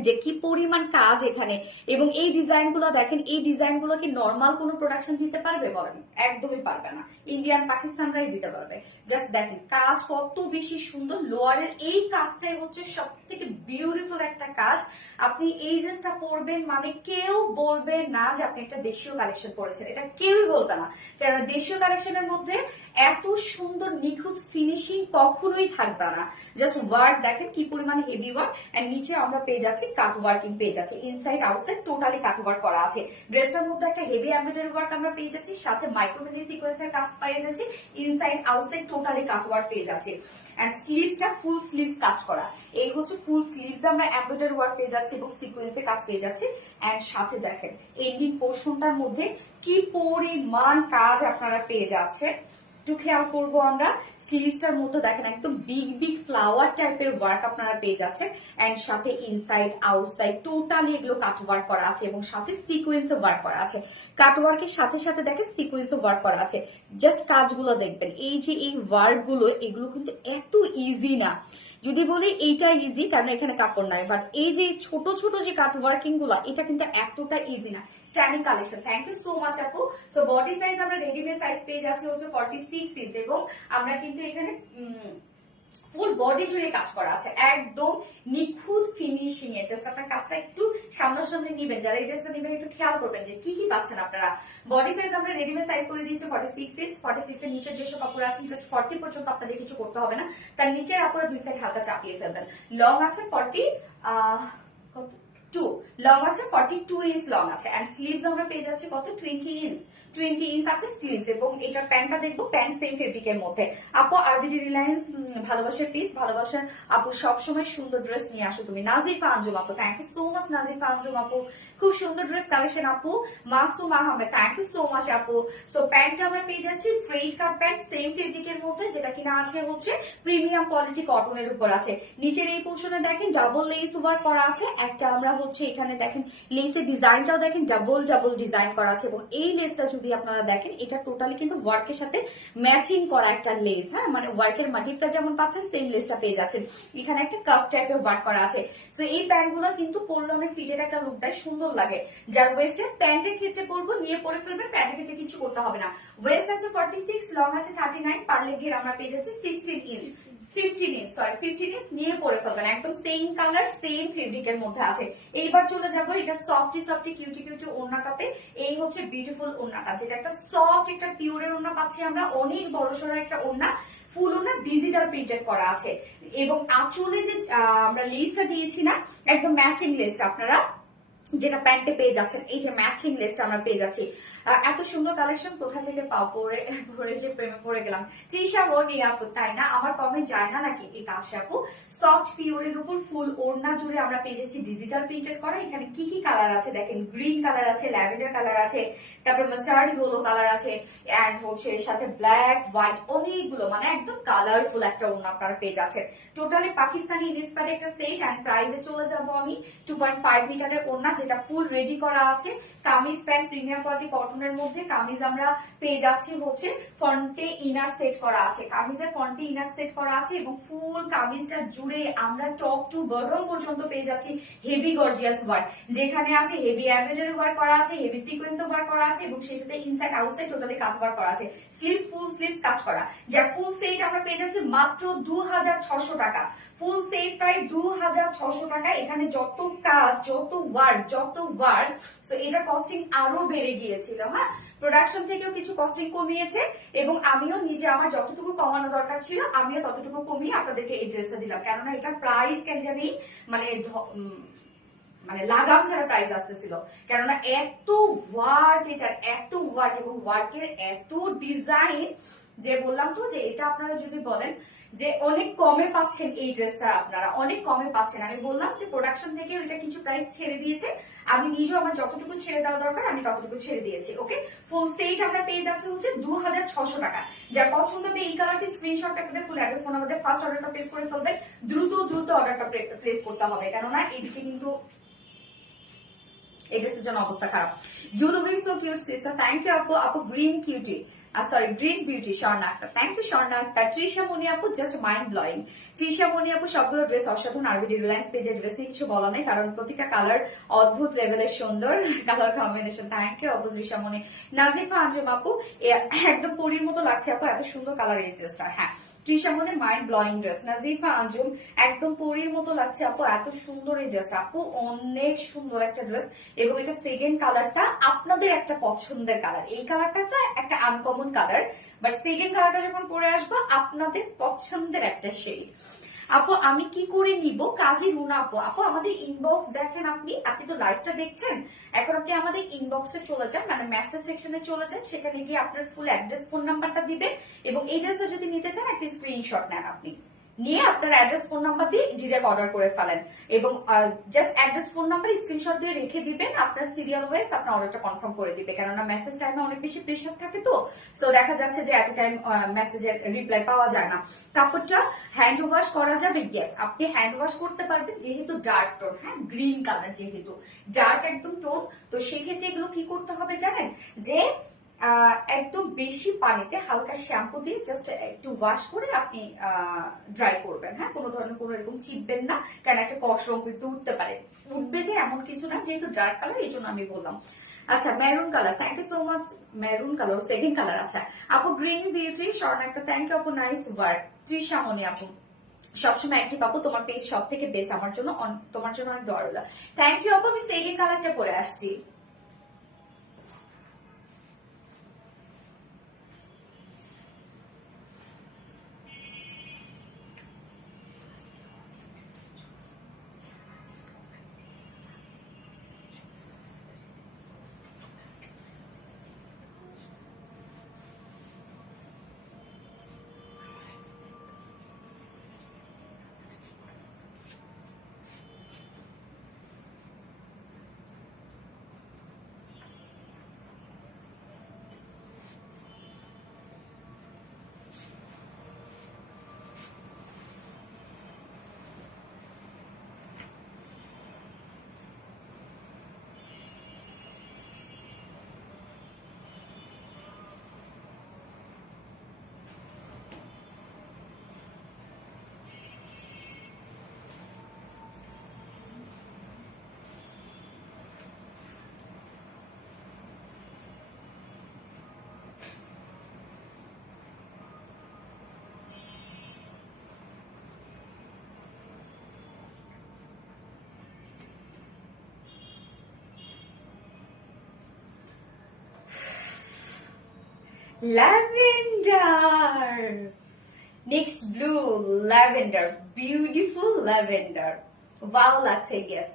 যে কি পরিমাণ কাজ এখানে, এবং এই ডিজাইন গুলো দেখেন, এই ডিজাইন গুলো কি নর্মাল কোন প্রোডাকশন দিতে পারবে বলেন? একদমই পারবে না, ইন্ডিয়ান পাকিস্তানরাই দিতে পারবে। জাস্ট দেখেন কাজ কত বেশি সুন্দর। লোয়ারের এই কাজটাই হচ্ছে সব থেকে বিউটিফুল একটা কাজ। আপনি এই ড্রেসটা পরবেন মানে কেউ বলবে না যে আপনি একটা দেশীয় কালেকশন পরেছেন, এটা কেউই বলবে না, কারণ দেশীয় কালেকশনের মধ্যে এত সুন্দর নিখুঁত ফিনিশিং কখনোই থাকবে না। জাস্ট ওয়ার্ক দেখেন কি পরিমাণে হেভি ওয়ার্ক, এন্ড নিচে আমরা পেয়ে যাচ্ছি কাট ওয়ার্কিং পেয়ে যাচ্ছে, ইনসাইড আউটসাইড টোটালি কাট ওয়ার্ক করা আছে। ড্রেসটার মধ্যে একটা হেভি এমব্রয়ডারি ওয়ার্ক আমরা পেয়ে যাচ্ছি, সাথে মাইক্রোমিনি সিকোয়েন্সের কাজ পেয়ে যাচ্ছি, ইনসাইড আউটসাইড টোটালি কাট ওয়ার্ক পেয়ে যাচ্ছে। এন্ড স্লিভসটা ফুল স্লিভস কাজ করা, এই হচ্ছে ফুল স্লিভস আমরা এমব্রয়ডারি ওয়ার্ক পেয়ে যাচ্ছি এবং সিকোয়েন্সের কাজ পেয়ে যাচ্ছি। এন্ড সাথে দেখেন এন্ডিং পোর্শনটার মধ্যে কি পরিমাণ কাজ আপনারা পেয়ে যাচ্ছে, একটু খেয়াল করবো আমরা। স্লিভসটার মধ্যে দেখেন একদম বিগ বিগ ফ্লাওয়ার টাইপের ওয়ার্ক আপনারা পেয়ে যাচ্ছেন, এন্ড সাথে ইনসাইড আউটসাইড টোটালি এগুলো কাট ওয়ার্ক করা আছে এবং সাথে সিকোয়েন্স ওয়ার্ক করা আছে। কাট ওয়ার্কের সাথে সাথে দেখেন সিকোয়েন্স ওয়ার্ক করা আছে। জাস্ট কাজগুলো দেখবেন, এই যে এই ওয়ার্ক গুলো, এগুলো কিন্তু এত ইজি না। যদি বলি এইটা ইজি কারণ এখানে কাপড় নাই, বাট এই যে ছোট ছোট যে কাট ওয়ার্কিং গুলা, এটা কিন্তু এতটা ইজি না। Standing collection, thank you so much আপু। সো বডি সাইজ আমরা রেডিমেড সাইজ পেয়ে যাচ্ছি হচ্ছে 46 ইঞ্চ, এবং আমরা কিন্তু এখানে ফুল বডি জুড়ে কাজ করা আছে, একদম নিখুঁত ফিনিশিং এ। জাস্ট আপনার কাজটা একটু সামনাসামনি নিবেন, যারা এই ড্রেসটা নিবেন একটু খেয়াল করবেন যে কি কি পাচ্ছেন আপনারা। বডি সাইজ আমরা রেডিমেড সাইজ করে দিয়েছি 46 ইঞ্চ। 46 এর নিচের যেসব কাপড় আছেন জাস্ট 40 পর্যন্ত আপনাদের কিছু করতে হবে না, তার নিচের আপনারা দুই সাইড হালকা চাপিয়ে ফেলবেন। লং আছে 42, লং আছে 42 ইঞ্চ লং আছে, এন্ড স্লিভস আমরা পেয়ে যাচ্ছি কত 20 ইঞ্চ। 20 ইঞ্চ আছে স্লিভস, এবং এটার প্যান্টটা দেখবো প্যান্ট সেম ফেব্রিকের মধ্যে। আপু আরবিডি রিলায়েন্স ভালোবাসার পিস, ভালোবাসার আপু সবসময় সুন্দর ড্রেস নিয়ে আসো তুমি। নাজিফা আঞ্জুম আপু thank you so much. Nazifa Anjum আপু খুব সুন্দর ড্রেস কালেকশন আপু। Masum Ahmed thank you so much আপু। সো প্যান্টটা আমরা পেয়ে যাচ্ছি স্ট্রেইট কাট প্যান্ট সেম ফেব্রিকের মধ্যে, যেটা কিনা আছে হচ্ছে প্রিমিয়াম কোয়ালিটি কটনের উপর আছে। নিচের এই পোর্শনে দেখেন ডাবল লেস ওয়ার্ক করা আছে, একটা আমরা হচ্ছে এখানে দেখেন লেসের ডিজাইনটাও দেখেন ডাবল ডাবল ডিজাইন করা আছে, এবং এই লেসটা যদি আপনারা দেখেন এটা টোটালি কিন্তু ওয়ার্কের সাথে ম্যাচিং করা একটা লেস। হ্যাঁ, মানে ওয়ার্কের মাটিফটা যেমন পাচ্ছেন সেম লেসটা পেয়ে যাচ্ছেন। এখানে একটা কাপ টাইপের ওয়ার্ক করা আছে। তো এই প্যান্ট গুলো কিন্তু পরলে অনেক ফিটের একটা লুক দেয়, সুন্দর লাগে। যার ওয়েস্টের প্যান্টের ক্ষেত্রে করবো নিয়ে পরে ফেলবেন, প্যান্টের ক্ষেত্রে কিছু করতে হবে না। ওয়েস্ট আছে 46, লং আছে 39, পার লেগ ঘের আমরা পেয়ে যাচ্ছি 16 ইঞ্চ, 15 ইঞ্চ, সরি 15 ইঞ্চ নিয়ে পরে ফেলবেন। একদম সেম কালার সেম ফেব্রিকের মধ্যে আছে। এইবার চলে যাবো এটা সফটি সফটি কিউটি কিউটি ওড়নাটাতে। এই হচ্ছে বিউটিফুল ওড়নাটা, যেটা একটা সফট একটা পিওরের ওড়না পাচ্ছি আমরা, অনেক বড় সড়ো একটা ওড়না, ফুল ওড়না ডিজিটাল প্রিন্টেড করা আছে। এবং আঁচলে যে আমরা লেসটা দিয়েছি না, একদম ম্যাচিং লেসটা আপনারা যেটা প্যান্টে পেয়ে যাচ্ছেন, এই যে ম্যাচিং লেসটা আমরা পেয়ে যাচ্ছি। এত সুন্দর কালেকশন কোথা থেকে পাও, পরে পরে যে প্রেমে পড়ে গেলাম। তৃষা বনি আপু, তাই না? আমার কমেন্ট যায় না নাকি? এই কাশি আপু সফট পিওরের উপর ফুল ওড়না জুড়ে আমরা পেয়ে যাচ্ছি ডিজিটাল প্রিন্টেড করা। এখানে কি কি কালার আছে দেখেন, গ্রিন কালার আছে, ল্যাভেন্ডার কালার আছে, তারপর মাস্টার্ড ইয়েলো কালার আছে, এন্ড হচ্ছে এর সাথে ব্ল্যাক হোয়াইট অনেকগুলো, মানে একদম কালারফুল একটা ওড়না আপনারা পেয়ে যাচ্ছেন। টোটালি পাকিস্তানি ইন্সপায়ার্ড একটা সেট। এন্ড প্রাইসে চলে যাবো আমি 2.5 মিটারের ওড়না, যেটা ফুল রেডি করা আছে। কামিজ প্যান্ট প্রিমিয়াম কোয়ালিটি কটনের মধ্যে। কামিজ আমরা পেয়ে যাচ্ছি হচ্ছে ফ্রন্টে ইনার সেট করা আছে, কামিজের ফ্রন্টে ইনার সেট করা আছে, এবং ফুল কামিজটা জুড়ে আমরা টপ টু বটম পর্যন্ত পেয়ে যাচ্ছি হেভি গর্জিয়াস ওয়ার্ক, যেখানে আছে হেভি এমব্রয়ডারি ওয়ার্ক করা আছে, হেভি সিকোয়েন্স ওয়ার্ক করা আছে, এবং সেই সাথে ইনসাইড আউটসাইড টোটালি কাট ওয়ার্ক করা আছে, স্লিভস ফুল স্লিভস কাজ করা। যার ফুল সেট আমরা পেয়ে যাচ্ছি মাত্র 2600 টাকা। ফুল সেট প্রায় 2600 টাকা। এখানে যত কাজ, যত ওয়ার্ক, তো এটা কস্টিং আরো বেড়ে গিয়েছিল। হ্যাঁ, প্রোডাকশন থেকেও কিছু কস্টিং কমিয়েছে, এবং আমিও নিজে আমার যতটুকু কমানো দরকার ছিল আমিও ততটুকু কমিয়ে আপনাদেরকে এই ড্রেসটা দিলাম। কেননা এটা প্রাইস কেন জানি মানে মানে লাগাম ছাড়া প্রাইস আসতেছিল, কেননা এত ওয়ার্ক, এটার এত ওয়ার্ক এবং ওয়ার্কের এত ডিজাইন, যে বললাম তো যে এটা আপনারা যদি বলেন যে অনেক কমে পাচ্ছেন এই ড্রেসটা, আপনারা অনেক কমে পাচ্ছেন। আমি বললাম যে প্রোডাকশন থেকে এটা কিছু প্রাইস ছেড়ে দিয়েছে, আমি নিজেও আমার যতটুকু ছেড়ে দেওয়া দরকার আমি ততটুকু ছেড়ে দিয়েছি। ওকে, ফুল সেট আমরা পেয়ে যাচ্ছি হচ্ছে 2600 টাকা। যার পছন্দ হবে এই কালারটি স্ক্রিনশট করে ফুল অ্যাড্রেস ফোন আমাদের ফার্স্ট অর্ডারটা প্লেস করে ফেলবেন। দ্রুত অর্ডারটা প্লেস করতে হবে, কেননা এদিকে কিন্তু এই ড্রেসের জন্য অবস্থা খারাপ। You looking so cute sister, thank you আপু। আপু green cutie, sorry green beauty Swarna Akter, thank you Swarna Akter. Trisha Moni আপু just mind blowing. Trisha Moni আপু সবগুলো ড্রেস অসাধারণ। আরবিডি রিলায়েন্স পেজে ড্রেস নিয়ে কিছু বলা নেই, কারণ প্রতিটা কালার অদ্ভুত লেভেলের সুন্দর কালার কম্বিনেশন। থ্যাংক ইউ আপু তৃষা মনি। নাজিফা আঞ্জুম আপু, একদম পরীর মতো লাগছে আপু, এত সুন্দর কালার এই ড্রেসটা। হ্যাঁ, তৃষা মনে mind blowing dress. Nazifa Anjum, একদম পরীর মতো লাগছে আপু, এত সুন্দর এই ড্রেসটা আপু, অনেক সুন্দর একটা ড্রেস। এবং এটা সেকেন্ড কালারটা আপনাদের একটা পছন্দের কালার, এই কালারটা তো একটা আনকমন কালার, বাট সেকেন্ড কালারটা যখন পরে আসবো আপনাদের পছন্দের একটা শেড। আপু আমি কি করে নিব? কাজী রুনা আপু, আপু আমাদের ইনবক্স দেখেন, আপনি তো লাইভটা দেখছেন, এখন আপনি আমাদের ইনবক্সে চলে যান, মানে মেসেজ সেকশনে চলে যান, সেখানে গিয়ে আপনার ফুল অ্যাড্রেস ফোন নাম্বারটা দিবেন, এবং এই ড্রেসটা যদি নিতে চান একটা স্ক্রিনশট নেন, আপনি নিয়ে আপনার অ্যাড্রেস ফোন নাম্বার দিয়ে ডিরেক্ট অর্ডার করে ফেলেন, এবং just address phone number screenshot দিয়ে রেখে দিবেন, আপনার সিরিয়াল ওয়াইজ আপনার অর্ডারটা কনফার্ম করে দিবে, কেননা মেসেজ টাইমে অনেক বেশি প্রেশার থাকে, তো সো দেখা যাচ্ছে যে এট এ টাইম মেসেজের রিপ্লাই পাওয়া যায় না। কাপড়টা হ্যান্ড ওয়াশ করা যাবে, ইয়েস আপনি হ্যান্ড ওয়াশ করতে পারবেন, যেহেতু ডার্ক টোন, হ্যাঁ গ্রিন কালার যেহেতু ডার্ক একদম টোন, তো সেক্ষেত্রে এগুলো কি করতে হবে জানেন, যে একদম বেশি পানিতে হালকা শ্যাম্পু দিয়ে জাস্ট একটু ওয়াশ করে আপনি ড্রাই করবেন। হ্যাঁ, কোনো ধরনের কোনো এরকম চিপবেন না, কারণ একটা কসরং কিন্তু উঠতে পারে, উঠবে যে এমন কিছু না, যেহেতু ডার্ক কালার এই জন্য আমি বললাম। আচ্ছা, maroon colour, thank you so much. Maroon colour second colour. আচ্ছা আপু গ্রিন বিউটি স্বর্ণ একটা, থ্যাংক ইউ আপু, নাইস ওয়ার্ক। তৃষামণি আপু সবসময় অ্যাক্টিভ আপু, তোমার পেজ সব থেকে বেস্ট, আমার জন্য তোমার জন্য অনেক দোয়া রইল। থ্যাংক ইউ আপু, আমি সেকেন্ড কালারটা পরে আসছি। Lavender, next blue, lavender, beautiful lavender, wow লাগছে। ইয়েস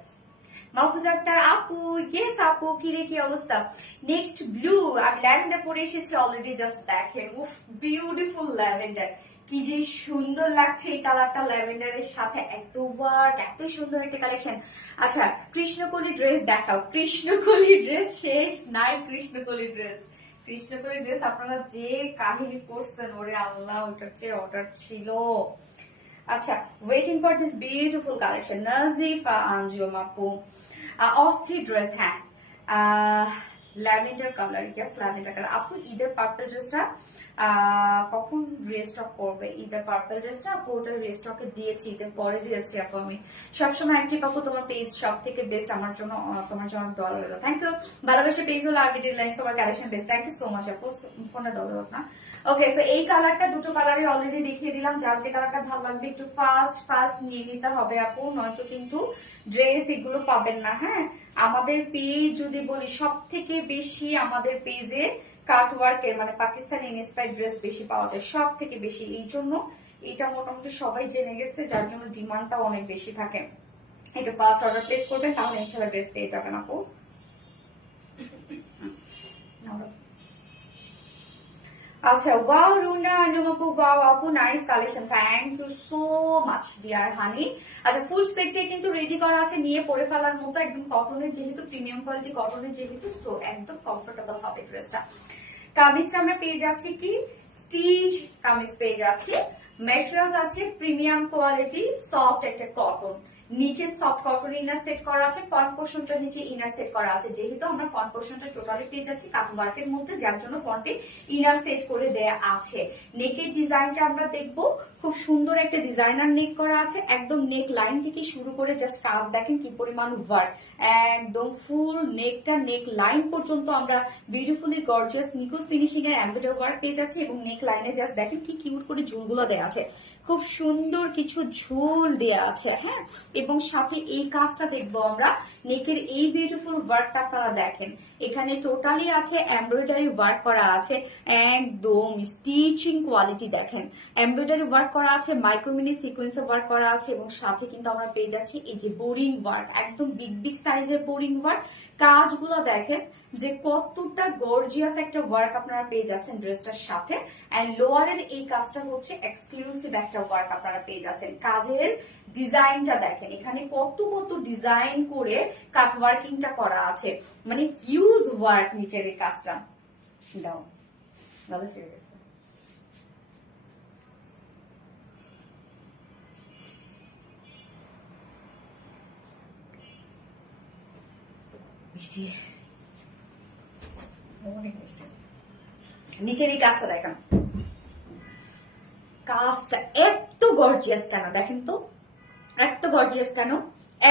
মাহফুজ আক্তার আপু, ইয়েস আপু, কি রে কি অবস্থা। নেক্সট ব্লু, আমি ল্যাভেন্ডার পরে এসেছি অলরেডি, জাস্ট দেখেন, উফ বিউটিফুল ল্যাভেন্ডার, কি যে সুন্দর লাগছে এই কালারটা ল্যাভেন্ডারের সাথে, এত ওয়ার্ক, এত সুন্দর একটা কালেকশন। আচ্ছা কৃষ্ণকলি ড্রেস দেখাও, কৃষ্ণকলি ড্রেস শেষ নাই, কৃষ্ণকলি ড্রেস, কৃষ্ণকলি ড্রেস আপনারা যে কাহিনী করছেন, ওরে আল্লাহ, ওটার চেয়ে অর্ডার ছিল। আচ্ছা waiting for this beautiful collection, Nazifa Anjum আপু, অস্থির ড্রেস, হ্যাঁ lavender colour, yes lavender colour. আপু ঈদের পার্পল ড্রেসটা কখন রিস্টক করবে? ঈদের পার্পল ড্রেসটা আপু ওটা রিস্টকে দিয়েছি, ঈদের পরে দিয়েছি আপু। আমি সবসময় অ্যাক্টিভ আপু, তোমার পেজ সব থেকে বেস্ট আমার জন্য, তোমার জন্য দোয়া রইল। থ্যাংক ইউ, ভালোবাসা পেজ হলো আরবিটি লাইন্স, তোমার collection best, thank you so much আপু। ফোনটা দরকার না। ওকে সো এই কালারটা, দুটো কালারই অলরেডি দেখিয়ে দিলাম, যার যে কালারটা ভালো লাগবে একটু ফাস্ট নিয়ে নিতে হবে আপু, নয়তো কিন্তু ড্রেস এগুলো পাবেন না। হ্যাঁ আমাদের পেজ যদি বলি, সব থেকে বেশি আমাদের পেজে কাটওয়ার্কের মানে পাকিস্তানি ইন্সপায়ার্ড ড্রেস বেশি পাওয়া যায়, সব থেকে বেশি। এই জন্য এটা মোটামুটি সবাই জেনে গেছে, যার জন্য ডিমান্ডটা অনেক বেশি থাকে। এটা ফার্স্ট অর্ডার প্লেস করবেন, তাহলে ইনশাআল্লাহ ড্রেস পেয়ে যাবেন আপু। আচ্ছা ওয়াও রুনা আঞ্জুম আপু, ওয়াও আপু nice collection, thank you so much dear honey. আচ্ছা ফুল সেটটা কিন্তু রেডি করা আছে, নিয়ে পরে ফেলার মতো, একদম কটনের যেহেতু, প্রিমিয়াম কোয়ালিটি কটনের যেহেতু, সো একদম কমফোর্টেবল হবে ড্রেসটা। কামিজটা আমরা পেয়ে যাচ্ছি কি স্টিচ কামিজ পেয়ে যাচ্ছি, ম্যাটেরিয়ালস আছে প্রিমিয়াম কোয়ালিটি, সফট একটা কটন, নিচে সফট কটন ইনার সেট করা আছে, ফ্রন্ট পোর্শনটা নিচে ইনার সেট করা আছে, যেহেতু আমরা ফ্রন্ট পোর্শনটা টোটালি পেয়ে যাচ্ছি কাটন ওয়ার্কের মধ্যে, যার জন্য ফ্রন্টে ইনার সেট করে দেয়া আছে। নেকের ডিজাইনটা আমরা দেখব, খুব সুন্দর একটা ডিজাইনার নেক করা আছে, একদম নেক লাইন থেকে শুরু করে জাস্ট কাজ দেখেন কি পরিমাণ ওয়ার্ক, একদম ফুল নেকটা, নেক লাইন পর্যন্ত আমরা বিউটিফুলি গর্জিয়াস নিখুঁত ফিনিশিং এর এমব্রয়ডারি ওয়ার্ক পেয়ে যাচ্ছি, এবং নেক লাইনে জাস্ট দেখেন কি কিউট করে ঝুলগুলো দেয়া আছে, খুব সুন্দর কিছু ঝুল দেয়া আছে। হ্যাঁ এবং সাথে এই কাজটা দেখবো আমরা, নেকের এই বিউটিফুল ওয়ার্কটা আপনারা দেখেন, এখানে টোটালি আছে এমব্রয়ডারি ওয়ার্ক করা আছে, একদম স্টিচিং কোয়ালিটি দেখেন, এমব্রয়ডারি ওয়ার্ক করা আছে, মাইক্রোমিনি সিকোয়েন্সে ওয়ার্ক করা আছে, এবং সাথে কিন্তু আমরা পেয়ে যাচ্ছি এই যে বোরিং ওয়ার্ক, একদম বিগ বিগ সাইজের বোরিং ওয়ার্ক। কাজগুলো দেখেন যে কতটা গর্জিয়াস একটা ওয়ার্ক আপনারা পেয়ে যাচ্ছেন ড্রেসটার সাথে, এন্ড লোয়ারের এই কাজটা হচ্ছে এক্সক্লুসিভ একটা ওয়ার্ক আপনারা পেয়ে যাচ্ছেন। কাজের ডিজাইনটা দেখেন, এখানে কত কত ডিজাইন করে কাট ওয়ার্কিংটা করা আছে, মানে হিউজ ওয়ার্ক নিচের এই কাজটা। দাও ভালো সেরে গেছে। মিষ্টি, অনেক মিষ্টি। নিচের এই কাজটা দেখেন, কাজটা এত গর্জিয়াস কেন দেখেন তো, এত গর্জিয়াস কেন,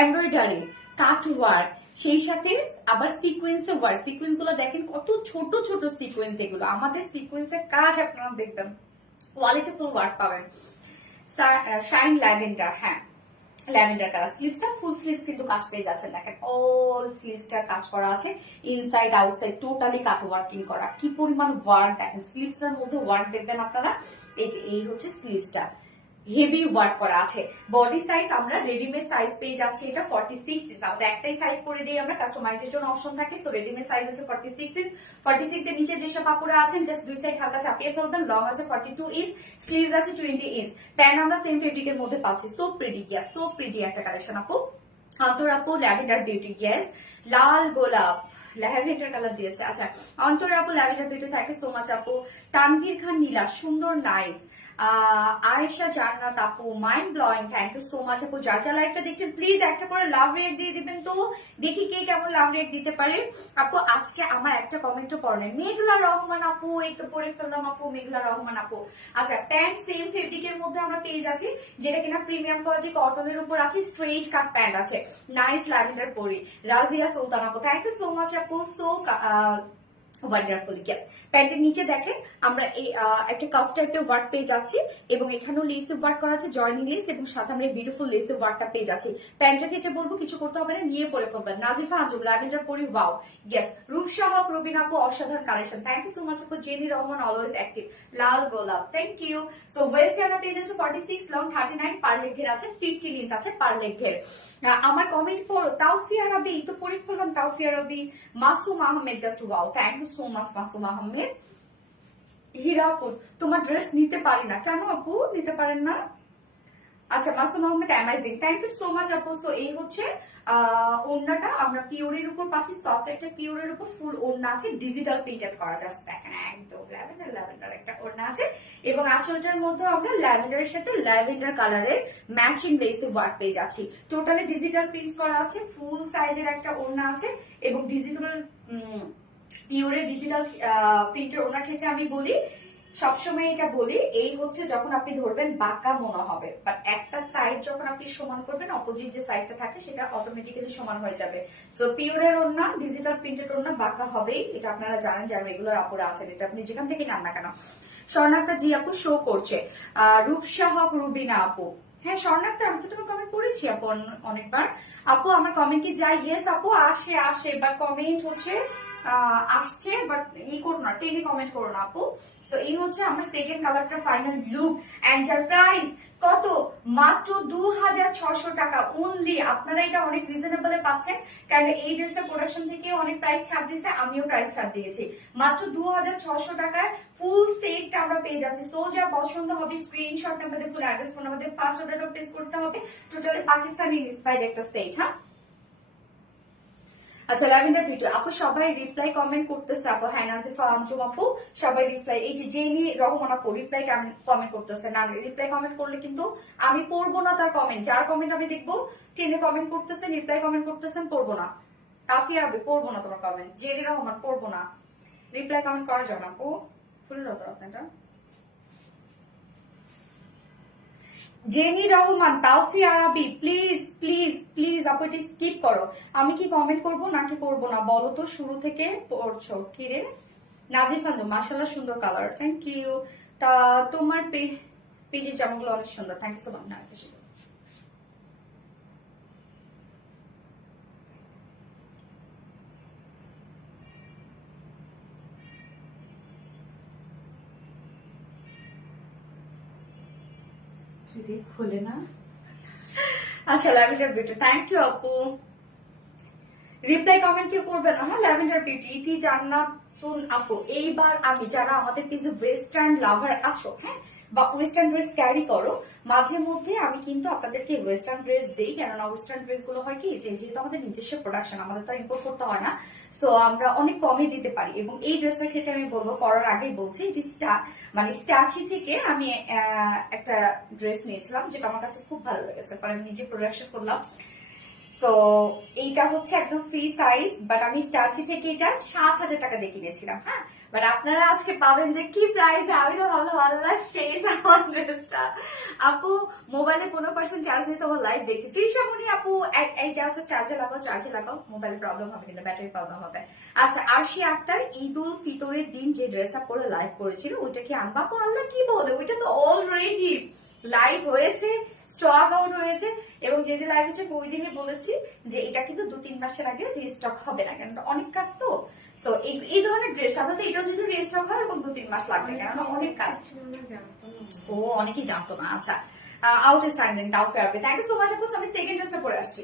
এমব্রয়ডারি কাট ওয়ার্ক, সেই সাথে আবার সিকোয়েন্সে ওয়ার্ক, সিকোয়েন্স গুলো দেখেন কত ছোট ছোট সিকোয়েন্স, এগুলো আমাদের সিকোয়েন্সের কাজ আপনারা দেখবেন, কোয়ালিটিফুল ওয়ার্ক পাবেন। শাইন ল্যাভেন্ডার, হ্যাঁ ল্যাভেন্ডার কালার, স্লিভসটা ফুল স্লিভস কিন্তু কাজ পেয়ে যাচ্ছেন, দেখেন অল স্লিভসটা কাজ করা আছে, ইনসাইড আউটসাইড টোটালি কাট ওয়ার্কিং করা, কি পরিমাণ ওয়ার্ক দেখেন, স্লিভসটার মধ্যে ওয়ার্ক দেখবেন আপনারা, এই যে এই হচ্ছে স্লিভসটা, হেভি ওয়ার্ক করা আছে। বডি সাইজ আমরা রেডিমেড সাইজ পেয়ে যাচ্ছি, এটা 46 ইঞ্চ, আমরা একটাই সাইজ করে দিই আমরা, কাস্টমাইজের জন্য অপশন থাকে, সো রেডিমেড সাইজ আছে 46 ইঞ্চ। 46 এর নিচে যেসব কাপড় আছেন জাস্ট দুই সাইড হালকা চাপিয়ে ফেলবেন, লং আছে 42 ইঞ্চ, স্লিভস আছে 20 ইঞ্চ, প্যান্ট আমরা সেম ফেব্রিকের মধ্যে পাচ্ছি, so pretty, yes so pretty একটা কালেকশন আপু। অন্তর আপু ল্যাভেন্ডার বিউটি, ইয়েস লাল গোলাপ ল্যাভেন্ডার কালার দিয়েছে। আচ্ছা অন্তর আপু lavender beauty, thank you so much আপু। তানভীর খান নীলা, সুন্দর নাইস। আয়েশা জান্নাত আপু, mind blowing, thank you so much আপু। যার যা লাইভটা দেখছেন প্লিজ একটা করে লাভ রিয়েক্ট দিয়ে দিবেন, তো দেখি কে কেমন লাভ রিয়েক্ট দিতে পারে আপু। আজকে আমার একটা কমেন্টও পড়ে, মেঘলা রহমান আপু, এই তো পড়ে ফেললাম আপু, মেঘলা রহমান আপু। আচ্ছা প্যান্ট সেম ফেব্রিকের মধ্যে আমরা পেয়ে যাচ্ছি, যেটা কিনা প্রিমিয়াম কোয়ালিটি কটনের উপর আছে, স্ট্রেইট কাট প্যান্ট আছে, নাইস ল্যাভেন্ডার পরি। রাজিয়া সুলতান আপু, থ্যাংক ইউ সো মাচ আপু। So wonderfully gas. প্যান্টের নিচে দেখেন আমরা এই একটা কাফ টাইপের ওয়ার্ক পেয়ে যাচ্ছি এবং এখানেও লেসে ওয়ার্ক করা আছে, জয়নিং লেস, এবং সাথে আমরা বিউটিফুল লেসে ওয়ার্কটা পেয়ে যাচ্ছি। প্যান্টটা কেচে বলবো কিছু করতে হবে না, নিয়ে পরে ফেলবেন। নাজিফা আঞ্জুম ল্যাভেন্ডার পরি, ওয়াও গ্যাস। রূপসাহক রবিন আপু অসাধারণ collection, thank you so much আপু। জেনি রহমান অলওয়েজ অ্যাক্টিভ, লাল গোলাপ, থ্যাংক ইউ। সো ওয়েস্ট আমরা পেয়ে যাচ্ছি 46 লং, 39 পার লেগ ঘের আছে, 15 ইঞ্চ আছে পার লেগ ঘের। আমার কমেন্ট পড়ো, তাওফিয়া রাবি তো পড়ে ফেললাম, Taufia Rabi, Masum Ahmed, just wow, thank you so much Masum Ahmed. Hirapur, তোমার ড্রেস নিতে পারি না কেন আপু, নিতে পারেন না? আচ্ছা Masum Ahmed amazing, thank you so much আপু। সো এই হচ্ছে ওড়নাটা আমরা পিওরের উপর পাচ্ছি, সফট একটা পিওরের উপর ফুল ওড়না আছে, ডিজিটাল প্রিন্টেড করা, জাস্ট দেখেন একদম ল্যাভেন্ডার ল্যাভেন্ডার একটা ওড়না আছে এবং আঁচলটার মধ্যে আমরা ল্যাভেন্ডারের সাথে ল্যাভেন্ডার কালারের ম্যাচিং লেসে ওয়ার্ক পেয়ে যাচ্ছি। টোটালি ডিজিটাল প্রিন্ট করা আছে, ফুল সাইজের একটা ওড়না আছে এবং ডিজিটাল পিওরের ডিজিটাল প্রিন্টের ওড়নার ক্ষেত্রে আমি বলি, সবসময় এটা বলি, এই হচ্ছে যখন আপনি ধরবেন বাঁকা মনে হবে, বাট একটা সাইড যখন আপনি সমান করবেন, অপোজিট যে সাইডটা থাকে সেটা অটোমেটিক্যালি সমান হয়ে যাবে। সো পিওরের ওড়না, ডিজিটাল প্রিন্টেড ওড়না বাঁকা হবেই, এটা আপনারা জানেন যারা রেগুলার আপুরা আছেন, এটা আপনি যেখান থেকে নেন না কেন। স্বর্ণাক্তা জি আপু শো করছে, রূপসাহক রুবিনা আপু, হ্যাঁ স্বর্ণাক্তা আমি তো তোমার কমেন্ট করেছি আপু অনেকবার। আপু আমার কমেন্ট কি যাই? ইয়েস আপু আসে আসে, বাট কমেন্ট হচ্ছে আসছে, বাট ই করো না, টেনে কমেন্ট করো না আপু। তো এই হচ্ছে আমার সেকেন্ড কালারটা ফাইনাল লুক। এন্টারপ্রাইজ কত? মাত্র 2600 টাকা অনলি। আপনারা এটা অনেক রিজনেবল পাচ্ছেন, কারণ এই ড্রেসটা প্রোডাকশন থেকে অনেক প্রাইস ছাড় দিয়েছে, আমিও প্রাইস ছাড় দিয়েছি। মাত্র 2600 টাকায় ফুল সেটটা আমরা পেয়ে যাচ্ছি। সো যা পছন্দ হবে স্ক্রিনশট আমাদের, ফুল অ্যাড্রেস ফোন আমাদের ফার্স্ট অর্ডার প্লেস করতে হবে। টোটালি পাকিস্তানি ইন্সপায়ার্ড একটা সেট। হ্যাঁ আচ্ছা ল্যাভেন্ডার বিউটি আপু সবাই রিপ্লাই কমেন্ট করতেছে আপু, হ্যাঁ নাজিফা আঞ্জুম আপু সবাই রিপ্লাই, এই যে জেনি রহমান আপু রিপ্লাই কমেন্ট করতেছে না, রিপ্লাই কমেন্ট করলে কিন্তু আমি পড়বো না তার কমেন্ট, যার কমেন্ট আমি দেখবো টেনে কমেন্ট করতেছেন, রিপ্লাই কমেন্ট করতেছেন, পড়বো না। তাফিয়া রাবি পড়বো না তোমার কমেন্ট, জেনি রহমান পড়বো না, রিপ্লাই কমেন্ট করা যাবে না আপু, খুলে দাও তো আপনারটা। Jenny Rahman, Taofi Arabi, please please please আপু এটি স্কিপ করো। আমি কি কমেন্ট করব নাকি করব না বলো তো, শুরু থেকে পড়ছো কি রে? নাজিফ আঞ্জুম মাশাআল্লাহ সুন্দর কালার, থ্যাংক ইউ। তা তোমার পেজের জামাগুলো অনেক সুন্দর, থ্যাংক ইউ সো মাচ। না খুলে না। আচ্ছা ল্যাভেন্ডার বিউটি, থ্যাংক ইউ আপু। রিপ্লাই কমেন্ট কেউ করবে না, হ্যাঁ ল্যাভেন্ডার বিউটি ইতি জান্নাতুন আপু। এইবার আমি যারা আমাদের পেজে ওয়েস্টার্ন লাভার আছো, হ্যাঁ বা ওয়েস্টার্ন ড্রেস ক্যারি করো, মাঝে মধ্যে আমি কিন্তু আপনাদেরকে ওয়েস্টার্ন ড্রেস দিই, কেননা ওয়েস্টার্ন ড্রেস গুলো হয় কি যে যেহেতু আমাদের নিজস্ব প্রোডাকশন, আমাদের তো ইম্পোর্ট করতে হয় না, সো আমরা অনেক কমে দিতে পারি। এবং এই ড্রেসটার ক্ষেত্রে আমি বলবো, পরার আগেই বলছি, এটি মানে স্ট্যাচি থেকে আমি একটা ড্রেস নিয়েছিলাম যেটা আমার কাছে খুব ভালো লেগেছে, পরে আমি নিজে প্রোডাকশন করলাম। তো এইটা হচ্ছে একদম ফ্রি সাইজ, বাট আমি স্টাচি থেকে এটা 7000 টাকা দিয়ে কিনেছিলাম। হ্যাঁ বাট আপনারা আজকে পাবেন যে কি প্রাইসে, আমি তো ভালো আল্লাহ শেষ আমার ড্রেসটা। আপু মোবাইলে 15% চার্জ দিয়ে তোমার লাইভ দেখছি। ত্রিশামণি আপু এইটা হচ্ছে চার্জে লাগাও, মোবাইল প্রবলেম হবে কিন্তু, ব্যাটারি প্রবলেম হবে। আচ্ছা আরশি আক্তার ঈদ উল ফিতরের দিন যে ড্রেসটা পরে লাইভ করেছিল ওইটা কি আনবা? আপু আল্লাহ কি বলে, ওইটা তো অলরেডি লাইভ হয়েছে, স্টক আউট হয়েছে, এবং যেদিন লাইভ হচ্ছে ওই দিনই বলেছি যে এটা কিন্তু 2-3 মাসের আগে যে স্টক হবে না, কেন অনেক কাজ তো। তো এই ধরনের ড্রেস সাধারণত এটা যদি রিস্টক হয় এরকম 2-3 মাস লাগবে, কেননা অনেক কাজ। ও অনেকেই জানতো না। আচ্ছা আউটস্ট্যান্ডিং, তাও ফেয়ারবে, থ্যাংক ইউ সো মাচ আপু। আমি সেকেন্ড ড্রেসটা পরে আসছি।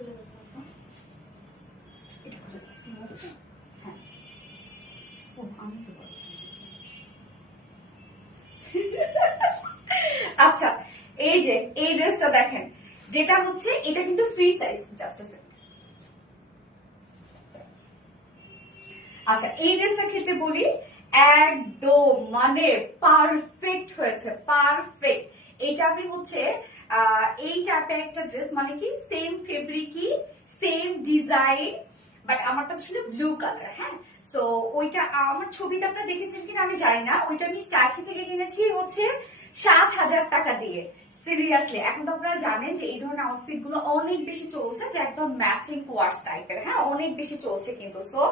খুলে দেবো, এটা খুলে দেবো। হ্যাঁ, ও আমি তো বলো। আচ্ছা, এই যে এই ড্রেসটা দেখেন, যেটা হচ্ছে এটা কিন্তু ফ্রি সাইজ। জাস্ট আ সেকেন্ড। আচ্ছা, এই ড্রেসটার ক্ষেত্রে বলি, একদম মানে পারফেক্ট হয়েছে, পারফেক্ট। এই টাইপে হচ্ছে এই টাইপের একটা ড্রেস, মানে কি সেম ফেব্রিকই, সেম ডিজাইন, বাট আমারটা ছিল ব্লু কালার। হ্যাঁ, সো ওইটা আমার ছবিতে আপনারা দেখেছেন কিনা আমি জানি না, ওইটা আমি স্ট্যাচু থেকে কিনেছি হচ্ছে 7,000 টাকা দিয়ে। সিরিয়াসলি, এখন তো আপনারা জানেন যে এই ধরনের আউটফিট গুলো অনেক বেশি চলছে, যে একদম ম্যাচিং কোয়ার্স টাইপের। হ্যাঁ, অনেক বেশি চলছে কিন্তু। সো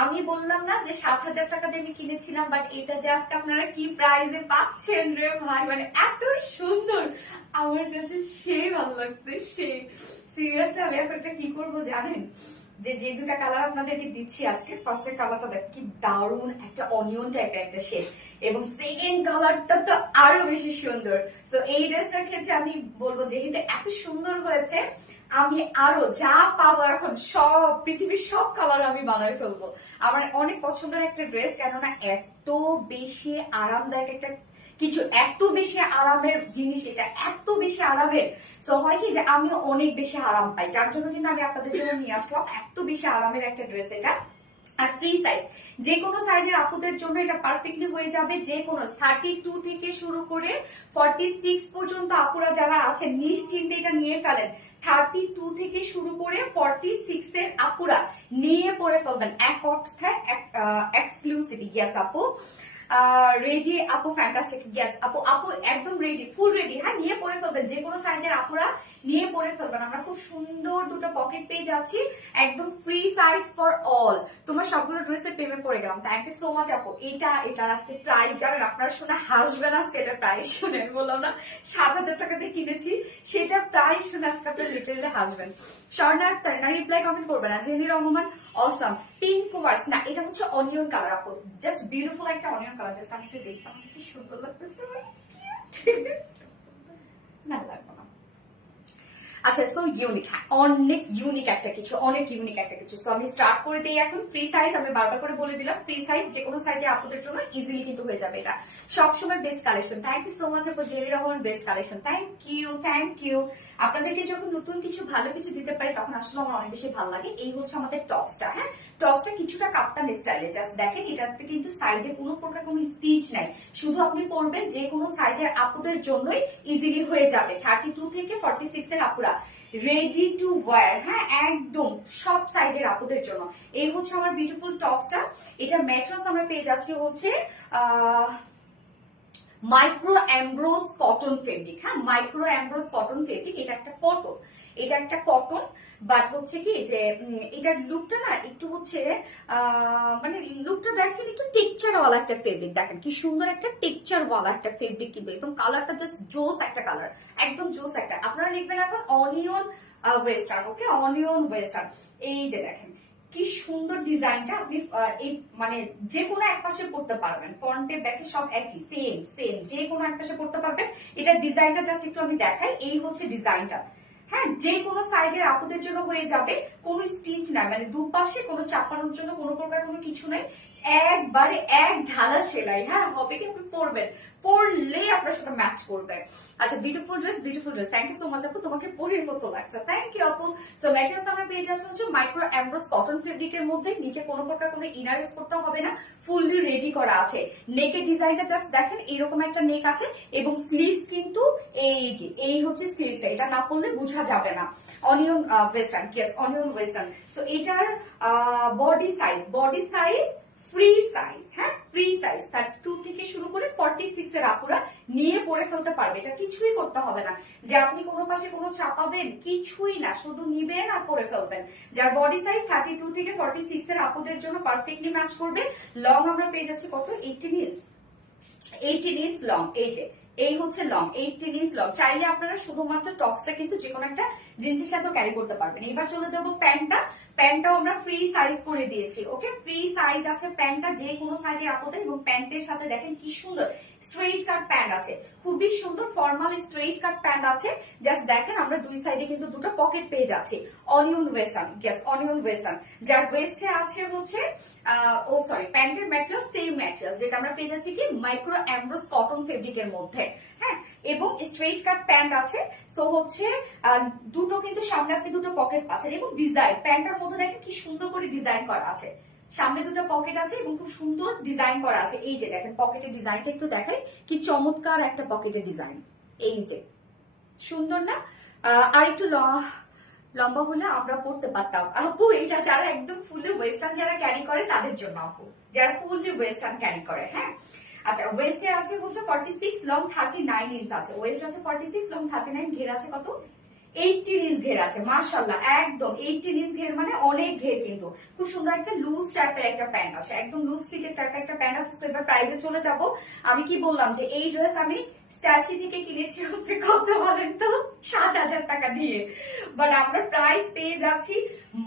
আমি বললাম না যে 7,000 টাকা দিয়ে আমি কিনেছিলাম, বাট এটা যে আজকে আপনারা কি প্রাইসে পাচ্ছেন রে ভাই, মানে এত সুন্দর, আমার কাছে সেই ভালো লাগছে, সেই। সিরিয়াসলি আমি এখন এটা কি করবো জানেন, যে যে দুটা কালার আপনাদেরকে দিচ্ছি আজকে, ফার্স্টের কালারটা দেখ কি দারুণ একটা অনিয়ন টাইপের একটা শেড, এবং সেকেন্ড কালারটা তো আরো বেশি সুন্দর। তো এই ড্রেসটার ক্ষেত্রে আমি বলবো যেহেতু এত সুন্দর হয়েছে, আমি আরো যা পাবো এখন সব পৃথিবীর সব কালার আমি বানাই ফেলবো। আমার অনেক পছন্দের একটা ড্রেস, কেননা এত বেশি আরামদায়ক একটা কিছু, এত বেশি আরামের জিনিস, এটা এত বেশি আরামের। তো হয় কি যে আমি অনেক বেশি আরাম পাই, যার জন্য কিন্তু আমি আপনাদের জন্য নিয়ে আসলাম এত বেশি আরামের একটা ড্রেস এটা। আর ফ্রি সাইজ, যে কোনো সাইজের আপুদের জন্য এটা পারফেক্টলি হয়ে যাবে। যে কোনো 32 থেকে শুরু করে 46 পর্যন্ত আপুরা যারা আছেন নিশ্চিন্তে এটা নিয়ে ফেলেন। 32 থেকে শুরু করে 46 এর আপুরা নিয়ে পরে ফেলবেন, এক অর্থে এক্সক্লুসিভ। ইয়েস আপু, রেডি আপু, ফ্যান্টাস্টিক। ইয়েস আপু, আপু একদম রেডি, ফুল রেডি। হ্যাঁ, নিয়ে পরে ফেলবেন, যে কোনো সাইজের আপুরা নিয়ে পরে ফেলবেন। আমরা খুব সুন্দর দুটো পকেট পেয়ে যাচ্ছি, একদম ফ্রি সাইজ ফর অল। তোমার সবগুলো ড্রেসের পেমেন্ট পড়ে গেলাম, থ্যাংক ইউ সো মাচ আপু। এটার আজকে প্রাইস জানেন, আপনারা শুনে হাসবেন আজকে। এটার প্রাইস শুনে বললাম না 7,000 টাকাতে কিনেছি, সেটা প্রাইস শুনে আজকে আপনারা লিটারেলি হাসবেন। স্বর্ণা আক্তার না রিপ্লাই কমেন্ট করবে না। জেনি রহমান অসম, পিঙ্ক ওয়ার্স না, এটা হচ্ছে অনিয়ন কালার আপু, জাস্ট বিউটিফুল একটা অনিয়ন কালার। জাস্ট আমি একটু দেখলাম কি সুন্দর লাগতেছে, না লাগবে না। আচ্ছা, সো ইউনিক, হ্যাঁ অনেক ইউনিক একটা কিছু, অনেক ইউনিক একটা কিছু। সো আমি স্টার্ট করে দিই এখন। ফ্রি সাইজ, আমি বারবার করে বলে দিলাম, ফ্রি সাইজ, যে কোনো সাইজে আপনাদের জন্য ইজিলি কিন্তু হয়ে যাবে। এটা সবসময় best collection. Thank you so much আপু, Jerry Rahman, best collection. Thank you, thank you. আপনাদেরকে যখন নতুন কিছু ভালো কিছু দিতে পারি তখন আসলে আমার অনেক বেশি ভালো লাগে। এই হচ্ছে আমাদের টপসটা। হ্যাঁ, টপসটা কিছুটা কাপ্তান স্টাইলে। জাস্ট দেখেন, এটাতে কিন্তু সাইডে কোনো প্রকার কোনো স্টিচ নাই, শুধু আপনি পরবেন, যে কোনো সাইজের আপুদের জন্যই ইজিলি হয়ে যাবে। 32 থেকে 46 এর আপুরা রেডি টু ওয়্যার। হ্যাঁ, একদম সব সাইজের আপুদের জন্য। এই হচ্ছে আমার বিউটিফুল টপসটা। এটা ম্যাট্রেস আমরা পেয়ে যাচ্ছি হচ্ছে মাইক্রো এমব্রোস কটন ফেব্রিক। হ্যাঁ, মাইক্রো এমব্রোস কটন ফেব্রিক। এটা একটা কটন, এটা একটা কটন, বাট হচ্ছে কি যে এটার লুকটা না একটু হচ্ছে মানে লুকটা দেখেন একটু টেক্সচার ওয়ালা একটা ফেব্রিক। দেখেন কি সুন্দর একটা টেক্সচার ওয়ালা একটা ফেব্রিক কিন্তু, এবং কালারটা জাস্ট জোস একটা কালার, একদম জোস একটা। আপনারা লিখবেন এখন অনিয়ন ওয়েস্টার্ন। ওকে, অনিয়ন ওয়েস্টার্ন। এই যে দেখেন কি সুন্দর ডিজাইনটা, আপনি এই মানে যে কোনো এক পাশে পড়তে পারবেন, ফ্রন্টে ব্যাকে সব একই, সেম সেম, যে কোনো এক পাশে পড়তে পারবেন। এটা ডিজাইনটা জাস্ট একটু আমি দেখাই, এই হচ্ছে ডিজাইনটা। হ্যাঁ, যে কোনো সাইজের আপুদের জন্য হয়ে যাবে, কোনো স্টিচ নাই, মানে দুপাশে কোনো চাপানোর জন্য কোনো প্রকার কোনো কিছু নাই, একবারে এক ঢালা সেলাই। হ্যাঁ, হবে কি আপনি পরবেন, পরলেই আপনার সাথে ম্যাচ করবে। আচ্ছা, beautiful dress, beautiful dress. Thank you so much আপু, তোমাকে পরির মতো লাগছে। থ্যাংক ইউ আপু। সো ম্যাটেরিয়ালস আমরা পেয়ে যাচ্ছি হচ্ছে মাইক্রো এমব্রোস কটন ফেব্রিকের মধ্যে। নিচে কোনো প্রকার কোনো ইনার ইউজ করতে হবে না, ফুললি রেডি করা আছে। নেকের ডিজাইনটা জাস্ট দেখেন, এইরকম একটা নেক আছে, এবং স্লিভস কিন্তু এই যে এই হচ্ছে স্লিভসটা, এটা না পরলে বোঝা যাবে না। Onion western, yes onion western. So এটার body size, body size free size. হ্যাঁ, ফ্রি সাইজ 32 থেকে শুরু করে 46 এর আপুরা নিয়ে পরে ফেলতে পারবে। এটা কিছুই করতে হবে না যে আপনি কোনো পাশে কোনো চাপাবেন, কিছুই না, শুধু নিবেন আর পরে ফেলবেন। যার বডি সাইজ 32 থেকে 46 এর আপুদের জন্য পারফেক্টলি ম্যাচ করবে। লং আমরা পেয়ে যাচ্ছি কত, 18 ইঞ্চ, 18 ইঞ্চ লং। এই যে এই হচ্ছে লং, 18 ইঞ্চ লং। চাইলে আপনারা শুধুমাত্র টপসটা কিন্তু যে কোনো একটা জিন্সের সাথেও ক্যারি করতে পারবেন। এবার চলে যাবো প্যান্টটাও আমরা ফ্রি সাইজ করে দিয়েছি। ওকে, ফ্রি সাইজ আছে প্যান্টটা, যে কোনো সাইজের আপদের। এবং প্যান্টের সাথে দেখেন কি সুন্দর স্ট্রেইট কাট প্যান্ট আছে, খুবই সুন্দর ফর্মাল স্ট্রেইট কাট প্যান্ট আছে। জাস্ট দেখেন আমরা দুই সাইডে কিন্তু দুটো পকেট পেয়ে যাচ্ছি। Onion western, yes onion western, যার ওয়েস্টে আছে হচ্ছে প্যান্টের ম্যাটেরিয়াল সেম ম্যাটেরিয়াল, যেটা আমরা পেয়ে যাচ্ছি কি মাইক্রো এমব্রোস কটন ফেব্রিকের মধ্যে। হ্যাঁ, এবং স্ট্রেইট কাট প্যান্ট আছে। সো হচ্ছে দুটো কিন্তু সামনে আপনি দুটো পকেট পাচ্ছেন, এবং ডিজাইন প্যান্টের মধ্যে দেখেন কি সুন্দর করে ডিজাইন করা আছে। সামনে দুটো পকেট আছে এবং খুব সুন্দর ডিজাইন করা আছে। এই যে দেখেন পকেটের ডিজাইনটা একটু দেখাই, কি চমৎকার একটা পকেটের ডিজাইন। এই যে সুন্দর না? আর একটু লম্বা হলে আমরা পড়তে পারতাম আপু। এটা যারা একদম ফুললি ওয়েস্টার্ন যারা ক্যারি করে তাদের জন্য আপু, যারা ফুললি ওয়েস্টার্ন ক্যারি করে। হ্যাঁ, আচ্ছা, ওয়েস্টে আছে হচ্ছে 46, লং 39 ইঞ্চ আছে। ওয়েস্ট আছে 46, লং 39, ঘের আছে কত 18 ইঞ্চ ঘের আছে। মাশাআল্লাহ, একদম 18 ইঞ্চ ঘের মানে অনেক ঘের। কিন্তু খুব সুন্দর একটা লুজ টাইপের একটা প্যান্ট আছে, একদম লুজ ফিটের টাইপের একটা প্যান্ট আছে। তো এবার প্রাইসে চলে যাব। আমি কি বললাম যে এই ড্রেস আমি স্ট্যাচি থেকে কিনেছি হচ্ছে কত বলেন তো, 7,000 টাকা দিয়ে। বাট আমরা প্রাইস পেয়ে যাচ্ছি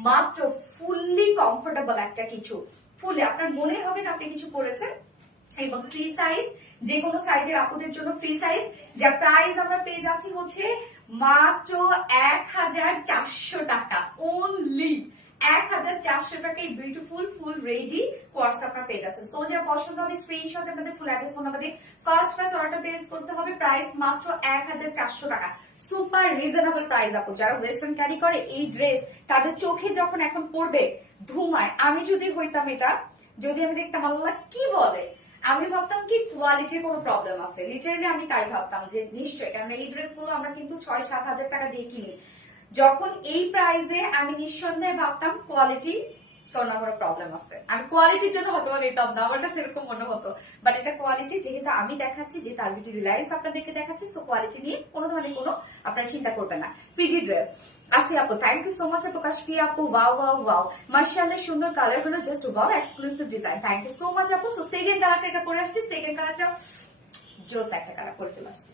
মাত্র ফুললি কমফোর্টেবল একটা কিছু। ফুললি আপনার মনে হবে না আপনি কিছু পরেছেন। এবং ফ্রি সাইজ, যে কোনো সাইজের আপুদের জন্য ফ্রি সাইজ, যা প্রাইস আমরা পেয়ে যাচ্ছি হচ্ছে মাত্র 1,400 টাকা অনলি। 1,400 টাকা এই বিউটিফুল ফুল রেডি কোয়ার্সটা আপনারা পেয়ে যাচ্ছেন। সো যা পছন্দ হবে স্ক্রিনশট আপনাদের ফুল অ্যাড্রেস ফোন নাম্বার দিয়ে ফার্স্ট অর্ডারটা প্লেস করতে হবে। প্রাইস মাত্র 1,400 টাকা, সুপার রিজনেবল প্রাইস আপু। যারা ওয়েস্টার্ন ক্যারি করে এই ড্রেস তাদের চোখে যখন এখন পড়বে ধুমায়। আমি যদি হইতাম এটা, যদি আমি দেখতাম আল্লাহ কি বলে, আমি ভাবতাম কি কোয়ালিটির কোনো প্রবলেম আছে। লিটারালি আমি তাই ভাবতাম যে নিশ্চয়ই, কারণ এই ড্রেস গুলো আমরা কিন্তু 6-7 হাজার টাকা দিয়ে কিনি। যখন এই প্রাইসে আমি নিঃসন্দেহে ভাবতাম কোয়ালিটি কোনো প্রবলেম আছে। আমি কোয়ালিটির জন্য হয়তো নিতাম না, আমার কাছে এরকম মনে হতো। বাট এটা কোয়ালিটি যেহেতু আমি দেখাচ্ছি, যে তার ভিডিও রিলায়েন্স আপনাদেরকে দেখাচ্ছি, সো কোয়ালিটি নিয়ে কোনো ধরনের কোনো আপনারা চিন্তা করবেন না। প্রিটি ড্রেস আসি আপু, থ্যাংক ইউ সো মাচ আপু। কাশফি আপু, ওয়াও ওয়াও ওয়াও, মাশাআল্লাহ সুন্দর কালার গুলো, just wow, exclusive design. Thank you so much আপু। সো সেকেন্ড কালারটা এটা পরে আসছি, সেকেন্ড কালারটা জোস একটা কালার পরে চলে আসছে।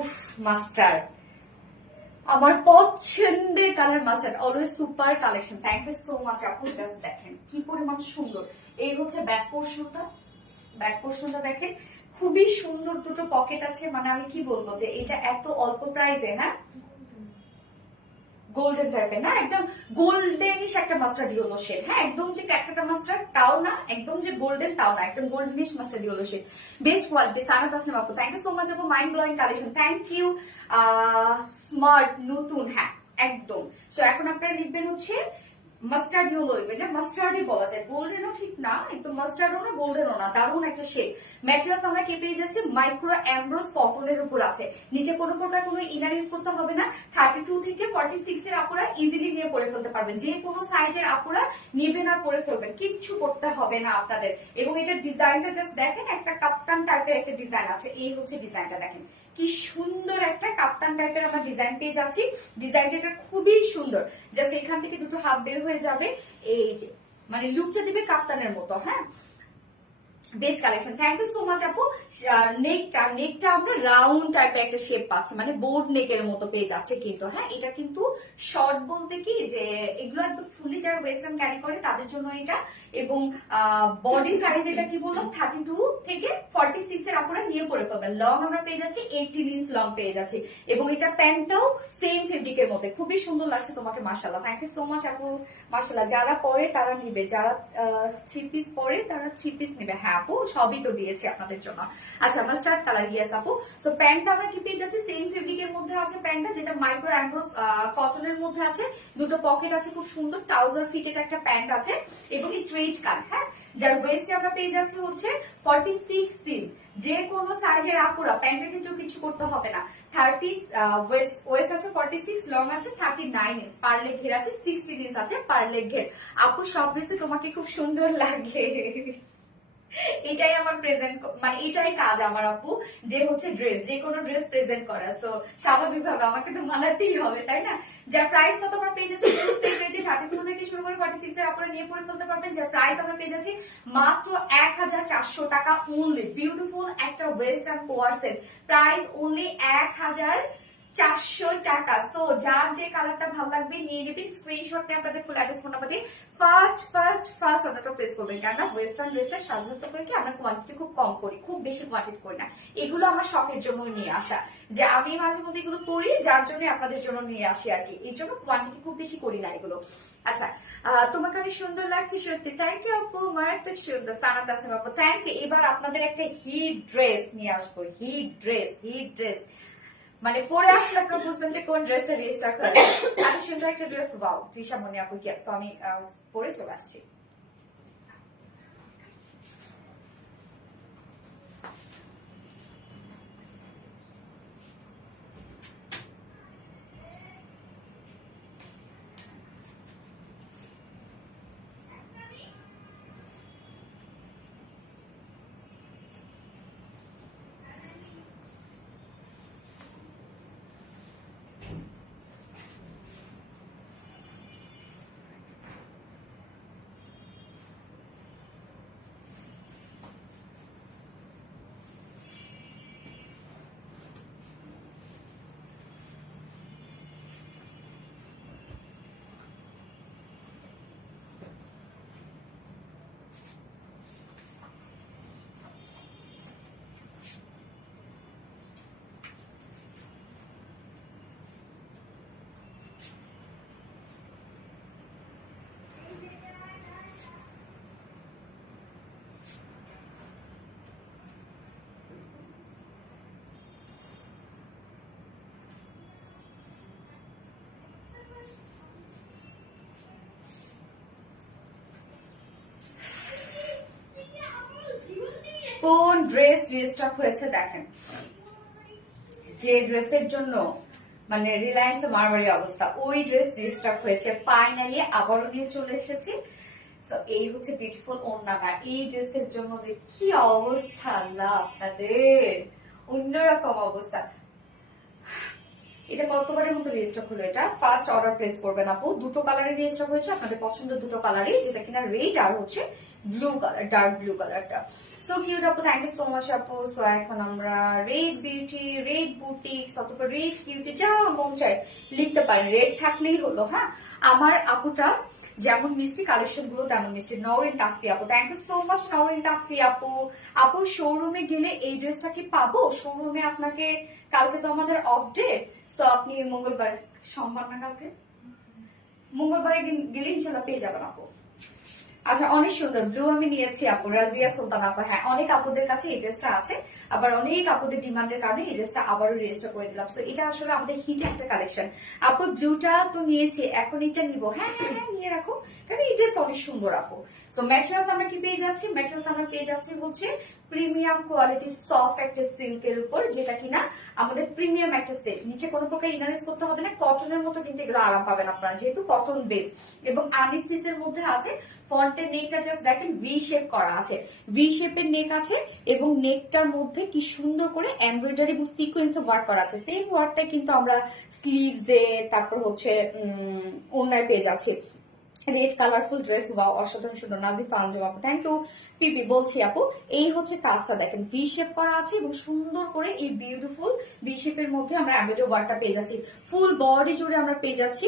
উফ, মাস্টার্ড আমার পছন্দের colour, mustard always super collection. Thank you so much আপু। জাস্ট দেখেন কি পরিমাণ সুন্দর। এই হচ্ছে ব্যাক পোর্শনটা, ব্যাক পোর্শনটা দেখেন খুবই সুন্দর, দুটো পকেট আছে। মানে আমি কি বলবো যে এটা এত অল্প প্রাইসে, হ্যাঁ গোল্ডেন টাইপের না, একদম গোল্ডেনিশ একটা মাস্টার্ড ইয়েলো শেড। হ্যাঁ, একদম যে ক্যাকটা মাস্টার্ড তাও না, একদম যে গোল্ডেন তাও না, একদম goldenish mustard yellow shade, best quality. Sanat Aslam আপু, থ্যাংক ইউ সো মাচ আপু। Mind blowing collection, thank you. Smart নতুন, হ্যাঁ একদম। সো এখন আপনারা লিখবেন হচ্ছে মাস্টার্ড ইয়েলো, এটা মাস্টার্ডই বলা যায়, গোল্ডেনও ঠিক না, একদম মাস্টার্ডও না গোল্ডেনও না, দারুণ একটা শেড। ম্যাটেরিয়ালস আমরা কে পেয়ে যাচ্ছি মাইক্রো এমব্রোস কটনের উপর আছে। নিচে কোনো প্রকার কোনো ইনার ইউজ করতে হবে না। 32 থেকে 46 এর আপুরা ইজিলি নিয়ে পরে ফেলতে পারবেন, যে কোনো সাইজের আপুরা নেবেন আর পরে ফেলবেন, কিচ্ছু করতে হবে না আপনাদের। এবং এটার ডিজাইনটা জাস্ট দেখেন, একটা কাপ্তান টাইপের একটা ডিজাইন আছে। এই হচ্ছে ডিজাইনটা দেখেন কি সুন্দর, একটা কাপ্তান টাইপের আমরা ডিজাইন পেয়ে যাচ্ছি। ডিজাইনটা খুবই সুন্দর। জাস্ট এখান থেকে দুটো হাত বের হয়ে যাবে, এই যে মানে লুকটা দিবে কাপ্তানের মতো। হ্যাঁ, best collection, thank you so much আপু। নেকটা আমরা রাউন্ড টাইপের একটা শেপ পাচ্ছি, মানে বোর্ড নেকের মতো পেয়ে যাচ্ছে কিন্তু। হ্যাঁ, এটা কিন্তু শর্ট বলতে কি যে এগুলো একদম ফুলি যারা ওয়েস্টার্ন ক্যারি করে তাদের জন্য এটা। এবং বডি সাইজ এটা কি বললাম 32 থেকে 46 এর আপনারা নিয়ে পরে পাবেন। লং আমরা পেয়ে যাচ্ছি 18 ইঞ্চ লং পেয়ে যাচ্ছি, এবং এটা প্যান্টটাও সেম ফেব্রিকের মধ্যে, খুবই সুন্দর লাগছে তোমাকে, মাশাআল্লাহ, থ্যাংক ইউ সো মাচ আপু, মাশাআল্লাহ। যারা পরে তারা নিবে, যারা 3 পিস পরে তারা 3 পিস নিবে। হ্যাঁ আপু, সবই তো দিয়েছি আপনাদের জন্য। আচ্ছা, মাস্টার্ড কালার, ইয়েস আপু। সো প্যান্টটা আমরা কি পেয়ে যাচ্ছি, সেম ফেব্রিকের মধ্যে আছে প্যান্টটা, যেটা মাইক্রো অ্যাম্ব্রোস কটনের মধ্যে আছে, দুটো পকেট আছে, খুব সুন্দর ট্রাউজার ফিটেড একটা প্যান্ট আছে, এবং স্ট্রেইট কাট। হ্যাঁ, যার ওয়েস্টে আমরা পেয়ে যাচ্ছি হচ্ছে 46 ইঞ্চ। যে কোনো সাইজের আপুরা প্যান্টের কিছু কিছু করতে হবে না। 30 ওয়েস্ট আছে 46, লং আছে 39 ইঞ্চ, পার লেগ ঘের আছে 16 ইঞ্চ আছে পার লেগ ঘের। আপু সব ড্রেসে তোমাকে খুব সুন্দর লাগে, এটাই আমার প্রেজেন্ট, মানে এটাই কাজ আমার আপু, যে হচ্ছে ড্রেস, যে কোনো ড্রেস প্রেজেন্ট করা। সো স্বাভাবিকভাবে আমাকে তো মানাতেই হবে, তাই না? যার প্রাইস কত আমরা পেয়ে যাচ্ছি 32 থেকে শুরু করে 46 এর আপনারা নিয়ে পরে ফেলতে পারবেন। যার প্রাইস আমরা পেয়ে যাচ্ছি মাত্র 1400 টাকা অনলি। বিউটিফুল একটা ওয়েস্টার্ন কোয়ার্সের প্রাইস অনলি 1400 টাকা। সো যার যে কালারটা ভালো লাগবে নিয়ে নেবেন, স্ক্রিনশট নিয়ে আপনাদের ফুল অ্যাড্রেস ফোন নাম্বার দিয়ে ফার্স্ট অর্ডারটা প্লেস করবেন। কারণ ওয়েস্টার্ন ড্রেসের সাধারণত করে কি আমরা কোয়ান্টিটি খুব কম করি, খুব বেশি কোয়ান্টিটি করি না। এগুলো আমার শখের জন্য নিয়ে আসা, যে আমি মাঝে মধ্যে এগুলো করি, যার জন্য আপনাদের জন্য নিয়ে আসি আর কি, এই জন্য কোয়ান্টিটি খুব বেশি করি না এগুলো। আচ্ছা, তোমাকে অনেক সুন্দর লাগছে সত্যি, থ্যাংক ইউ আপু, মারাত্মক সুন্দর, সানা তাসনিম আপু, থ্যাংক ইউ। এবার আপনাদের একটা হিট ড্রেস নিয়ে আসবো, হিট ড্রেস মানে পরে আসলে আপনারা বুঝবেন যে কোন ড্রেসটা রিস্টক হয়েছে। এত সুন্দর একটা ড্রেস, ওয়াও, তৃষামণি আপু, ইয়েস। সো আমি পরে চলে আসছি। কোন ড্রেস রিস্টক হয়েছে দেখেন, যে ড্রেসের জন্য মানে রিলায়েন্স মারমারি অবস্থা, ওই ড্রেস রিস্টক হয়েছে ফাইনালি, আবারও নিয়ে চলে এসেছি। তো এই হচ্ছে বিউটিফুল ওড়নাটা, এই ড্রেসের জন্য যে কি অবস্থা আল্লাহ আপনাদের, অন্যরকম অবস্থা। এটা কতবারের মতো রিস্টক হলো, এটা ফার্স্ট অর্ডার প্লেস করবেন আপু। দুটো কালারের রিস্টক হয়েছে, আপনাদের পছন্দের দুটো কালারই, যেটা কিনা রেড আর হচ্ছে ব্লু কালার, ডার্ক ব্লু কালারটা। সো কিউট আপু, থ্যাংক ইউ সো মাচ আপু। সো এখন আমরা রেড বিউটি, রেড বুটিক্স অথবা রেড বিউটি যা মন চায় লিখতে পারেন, রেড থাকলেই হলো। হ্যাঁ, আমার আপুটা যেমন মিষ্টি, কালেকশন গুলো তেমন মিষ্টি। নওরিন তাসফি আপু, thank you so much Nowrin Tasfi আপু। আপু শোরুমে গেলে এই ড্রেসটা কি পাবো? শোরুমে আপনাকে, কালকে তো আমাদের অফ ডে, সো আপনি মঙ্গলবার, সোমবার না কালকে, মঙ্গলবারে গেলে ইনশাল্লাহ পেয়ে যাবেন আপু। আচ্ছা, অনেক সুন্দর ব্লু আমি নিয়েছি আপু, রাজিয়া সুলতান আপু। হ্যাঁ, অনেক আপুদের কাছে এই ড্রেসটা আছে, আবার অনেক আপুদের ডিমান্ডের কারণে এই ড্রেসটা আবারও রেজিস্টার করে দিলাম। তো এটা আসলে আমাদের হিট একটা কালেকশন আপু। ব্লুটা তো নিয়েছি, এখন এটা নিব। হ্যাঁ হ্যাঁ হ্যাঁ, নিয়ে রাখো, কারণ এই ড্রেসটা অনেক সুন্দর আপু। তো ম্যাটেরিয়ালস আমরা কি পেয়ে যাচ্ছি, ম্যাটেরিয়ালস আমরা পেয়ে যাচ্ছি হচ্ছে প্রিমিয়াম কোয়ালিটি সফট একটা সিল্কের উপর, যেটা কিনা আমাদের প্রিমিয়াম একটা স্টেজ, নিচে কোনো প্রকার ইনারেস করতে হবে না, কটনের মতো কিন্তু এগুলো আরাম পাবেন আপনারা, যেহেতু কটন বেস এবং আনস্টিচের মধ্যে আছে। ফ্রন্টের নেকটা জাস্ট দেখেন ভি শেপ করা আছে, ভি শেপের নেক আছে, এবং নেকটার মধ্যে কি সুন্দর করে এমব্রয়ডারি এবং সিকোয়েন্সে ওয়ার্ক করা আছে। সেম ওয়ার্কটা কিন্তু আমরা স্লিভসে, তারপর হচ্ছে ওড়নায় পেয়ে যাচ্ছি। রেড কালারফুল ড্রেস, ওয়াও অসাধারণ সুন্দর। নাজিফা আঞ্জুম আপু, থ্যাংক ইউ। পিপি বলছি আপু, এই হচ্ছে কাজটা দেখেন, ভি শেপ করা আছে এবং সুন্দর করে এই বিউটিফুল ভি শেপের মধ্যে আমরা এমব্রয়ডারি ওয়ার্কটা পেয়ে যাচ্ছি। ফুল বডি জুড়ে আমরা পেয়ে যাচ্ছি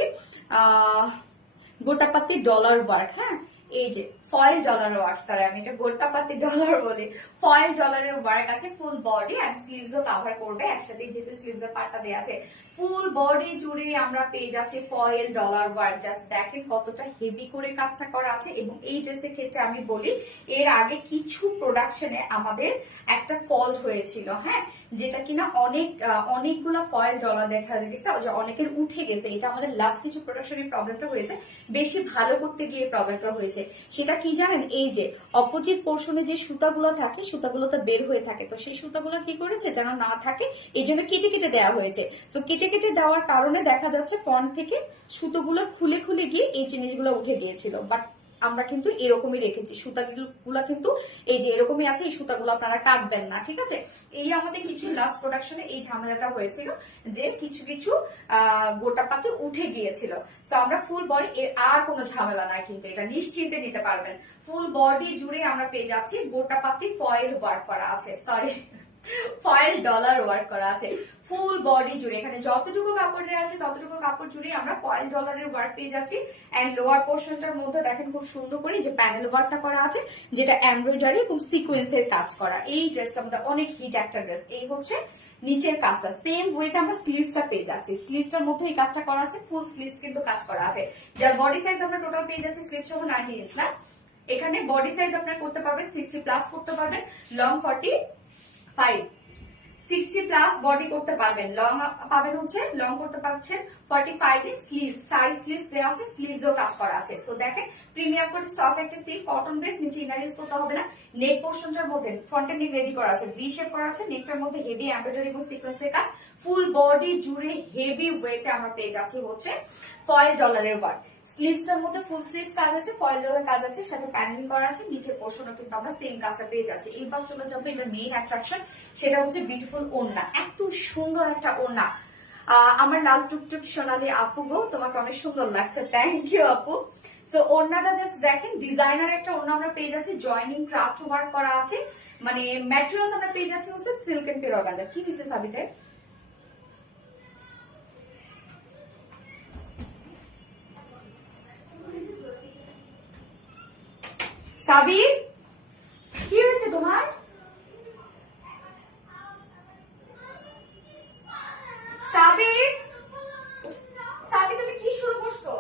গোটাপাতি ডলার ওয়ার্ক। হ্যাঁ, এই যে ফয়েল ডলার ওয়ার্ক, স্যার আমি এটা গোটাপাতি ডলার বলি, ফয়েল ডলারের ওয়ার্ক আছে ফুল বডি আর স্লিভসও কভার করবে একসাথে, যেহেতু স্লিভসের পার্টটা দেওয়া আছে। ফুল বডি জুড়ে আমরা পেয়ে যাচ্ছি ফয়েল ডলার ওয়ার্ক। জাস্ট দেখেন কতটা হেভি করে কাজটা করা আছে। এবং এই ড্রেসের ক্ষেত্রে আমি বলি, এর আগে কিছু প্রোডাকশনে আমাদের একটা ফল্ট হয়েছিল, হ্যাঁ, যেটা কিনা অনেকগুলো ফয়েল ডলার দেখা গেছে যে অনেকের উঠে গেছে। এটা আমাদের লাস্ট কিছু প্রোডাকশনের প্রবলেমটা হয়েছে, বেশি ভালো করতে গিয়ে প্রবলেমটা হয়েছে। সেটা কি জানেন, এই যে অপোজিট পোর্শনে যে সুতাগুলো থাকে, সুতাগুলো তো বের হয়ে থাকে, তো সেই সুতাগুলো কি করেছে যেন না থাকে, এই জন্য কেটে কেটে দেওয়া হয়েছে। তো কেটে কেটে দেওয়ার কারণে দেখা যাচ্ছে ফ্রন্ট থেকে সুতোগুলো খুলে খুলে গিয়ে এই জিনিসগুলো উঠে গিয়েছিল। বাট আমরা কিন্তু এরকমই রেখেছি, সুতাগুলো কিন্তু এই যে এরকমই আছে, এই সুতাগুলো আপনারা কাটবেন না, ঠিক আছে। এই আমাদের কিছু লাস্ট প্রোডাকশনে এই ঝামেলাটা হয়েছিল যে কিছু কিছু গোটা পাতে উঠে গিয়েছিল। তো আমরা ফুল বডি, আর কোনো ঝামেলা নাই কিন্তু, এটা নিশ্চিন্তে নিতে পারবেন। ফুল বডি জুড়ে আমরা পেয়ে যাচ্ছি গোটা পাতি ফয়েল ওয়ার্ক করা আছে, সরি ফয়েল ডলার ওয়ার্ক করা আছে ফুল বডি জুড়ে। এখানে যতটুকু কাপড় দেওয়া আছে ততটুকু কাপড় জুড়ে আমরা ফয়েল ডলারের ওয়ার্ক পেয়ে যাচ্ছি। এন্ড লোয়ার পোর্শনটার মধ্যে দেখেন খুব সুন্দর করে যে প্যানেল ওয়ার্কটা করা আছে, যেটা এমব্রয়ডারি এবং সিকোয়েন্সের কাজ করা। এই ড্রেসটা আমাদের অনেক হিট একটা ড্রেস। এই হচ্ছে নিচের কাজটা, সেম ওয়েতে আমরা স্লিভসটা পেয়ে যাচ্ছি। স্লিভসটার মধ্যে এই কাজটা করা আছে, ফুল স্লিভস কিন্তু কাজ করা আছে। যার বডি সাইজ আমরা টোটাল পেয়ে যাচ্ছি স্লিভস সহ 19 ইঞ্চ না। এখানে বডি সাইজ আপনারা করতে পারবেন 60 প্লাস করতে পারবেন, লং 45 60 প্লাস বডি করতে পারবেন, লং পাবেন হচ্ছে লং করতে পারছেন 45 এর স্লিভ সাইজ, স্লিভস দেওয়া আছে, স্লিভসও কাজ করা আছে। তো দেখেন প্রিমিয়াম কোটি সফট একটা সিল্ক কটন বেস, নিচে ইনার ইউজ করতে হবে না। নেক পোর্শনটার মধ্যে ফ্রন্টের নেক রেডি করা আছে, ভি শেপ করা আছে, নেকটার মধ্যে হেভি এমব্রয়ডারি এবং সিকোয়েন্সের কাজ, ফুল বডি জুড়ে হেভি ওয়েটে আমরা পেয়ে যাচ্ছি হচ্ছে ফয়েল ডলারের ওয়ার্ক। স্লিভসটার মধ্যে ফুল স্লিভস কাজ আছে, ফয়েল ডলার কাজ আছে, সাথে প্যানেলিং করা আছে, নিচের পোর্শনও কিন্তু আমরা সেম কাজটা পেয়ে যাচ্ছি। এইবার চলে যাবে এটা মেইন অ্যাট্রাকশন, সেটা হচ্ছে বিউটিফুল ওড়না। এত সুন্দর একটা ওড়না, আমার লাল টুকটুক সোনালি আপু গো, তোমাকে অনেক সুন্দর লাগছে, থ্যাংক ইউ আপু। সো ওড়নাটা জাস্ট দেখেন, ডিজাইনার একটা ওড়না আমরা পেয়ে যাচ্ছি, জয়নিং ক্রাফট ওয়ার্ক করা আছে, মানে ম্যাটেরিয়ালস আমরা পেয়ে যাচ্ছি হচ্ছে সিল্ক এন্ড পিওর অর্গানজা। কি হয়েছে সাবিতে? সাবি কি হয়েছে তোমার? সাবি সাবি তুমি কি শুরু করছো?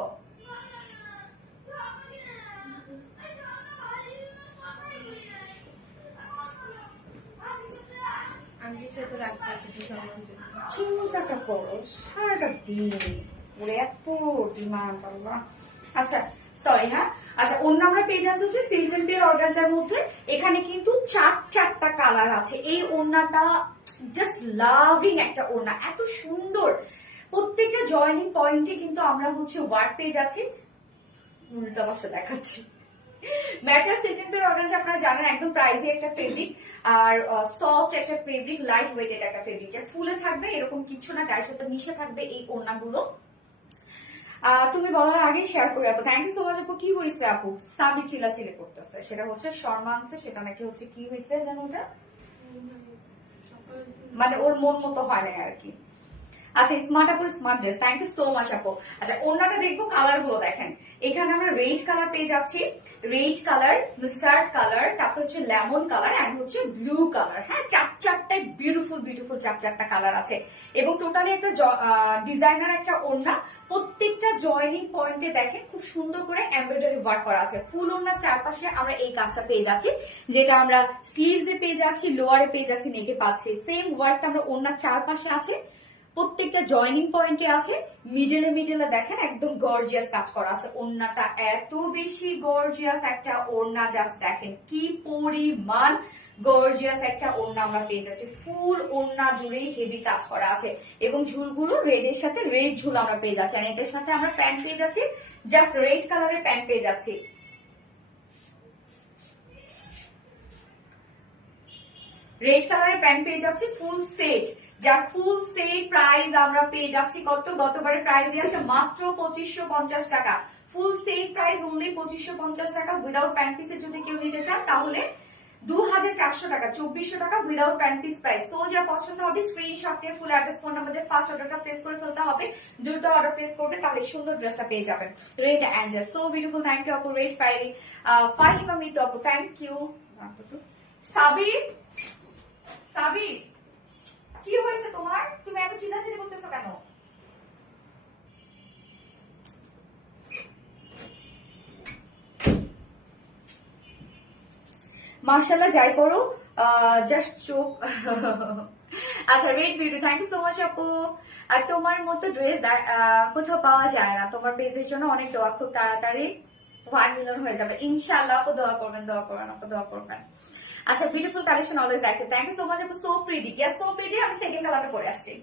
চিন্তাটা করো, সারাটা দিন ওরে এত ডিমান্ড, আল্লাহ। আচ্ছা সরি, হ্যাঁ, আচ্ছা অন্য আমরা পেয়ে যাচ্ছি হচ্ছে সিল্ক এন্ড পিওর অর্গানজার মধ্যে। এখানে কিন্তু চারটা কালার আছে। এই ওড়নাটা জাস্ট লাভিং একটা ওড়না, এত সুন্দর। প্রত্যেকটা জয়েনিং পয়েন্টে কিন্তু আমরা হচ্ছে ওয়ার্ক পেয়ে যাচ্ছি। উল্টা পাশে দেখাচ্ছি। Material silk and pure organza আপনারা জানেন একদম প্রাইসি একটা ফেব্রিক, আর সফট একটা ফেব্রিক, লাইট ওয়েটেড একটা ফেব্রিক, যে ফুলে থাকবে এরকম কিছু না, গায়ের সাথে মিশে থাকবে এই ওড়নাগুলো। তুমি বলার আগে শেয়ার করে আপু, থ্যাংক ইউ সো মাচ আপু। কি হয়েছে আপু? সাবি চিলাচিলি করতেছে, সেটা হচ্ছে শর্মা আনছে, সেটা নাকি হচ্ছে কি হয়েছে জানো ওটা, মানে ওর মন মতো হয় না আর কি। আচ্ছা স্মার্ট আপুর smart dress, thank you so much আপু। আচ্ছা ওড়নাটা দেখবো, কালার গুলো দেখেন। এখানে আমরা রেড কালার পেয়ে যাচ্ছি, রেড কালার, মাস্টার্ড কালার, তারপর হচ্ছে লেমন কালার এন্ড হচ্ছে ব্লু কালার। হ্যাঁ, চারটায় বিউটিফুল বিউটিফুল চারটা কালার আছে। এবং টোটালি একটা ডিজাইনার একটা ওড়না। প্রত্যেকটা জয়েনিং পয়েন্টে দেখেন খুব সুন্দর করে এমব্রয়ডারি ওয়ার্ক করা আছে। ফুল ওড়নার চারপাশে আমরা এই কাজটা পেয়ে যাচ্ছি, যেটা আমরা স্লিভসে পেয়ে যাচ্ছি, লোয়ারে পেয়ে যাচ্ছি, নেকে পাচ্ছি। সেম ওয়ার্কটা আমরা ওড়নার চারপাশে আছে, প্রত্যেকটা জয়েনিং পয়েন্টে আছে। মিডলে মিডলে দেখেন একদম গর্জিয়াস কাজ করা আছে। ওড়নাটা এত বেশি গর্জিয়াস একটা ওড়না, জাস্ট দেখেন কি পরিমাণ গর্জিয়াস একটা ওড়না আমরা পেয়ে যাচ্ছি। ফুল ওড়না জুড়েই হেভি কাজ করা আছে এবং ঝুলগুলো রেড এর সাথে রেড ঝুল আমরা পেয়ে যাচ্ছি। আর এটার সাথে আমরা প্যান্ট পেয়ে যাচ্ছি, জাস্ট রেড কালারের প্যান্ট পেয়ে যাচ্ছি। রেড কালারের প্যান্ট পেয়ে যাচ্ছি ফুল সেট, যার ফুল সেট প্রাইস আমরা পেয়ে যাচ্ছি কত? গতবারের প্রাইস দিয়েছে মাত্র 2550 টাকা। ফুল সেম প্রাইস অনলি 2550 টাকা উইদাউট প্যান্ট পিসের যদি কেউ নিতে চান তাহলে 2400 টাকা, 2400 টাকা উইদাউট প্যান্ট পিস প্রাইস। তো যা পছন্দ হবে স্ক্রিনশট দিয়ে ফুল অ্যাড্রেস ফোন নাম্বার দিয়ে ফার্স্ট অর্ডারটা প্লেস করে ফেলতে হবে। দ্রুত অর্ডার প্লেস করবে তাহলে সুন্দর ড্রেসটা পেয়ে যাবেন। Red angel so beautiful, thank you আপু। রেড ফায়ারি ফাহিমা মিতু আপু, থ্যাংক ইউ। সাবির, সাবির কি হয়েছে তোমার? তুমি এত চিল্লাচিল্লি করতেছো কেন? মার্শাল্লাহ যাই পড়ো, জাস্ট চোখ। আচ্ছা red beauty, thank you so much আপু। আর তোমার মতো ড্রেস কোথাও পাওয়া যায় না। তোমার পেজের জন্য অনেক দোয়া, খুব তাড়াতাড়ি 1 মিলিয়ন হয়ে যাবে ইনশাআল্লাহ। আপু দোয়া করবেন, দোয়া করবেন আপু, দোয়া করবেন। আচ্ছা beautiful collection always active, thank you so much আপু। So pretty, yes so pretty. আমি সেকেন্ড কালারটা পরে আসছি।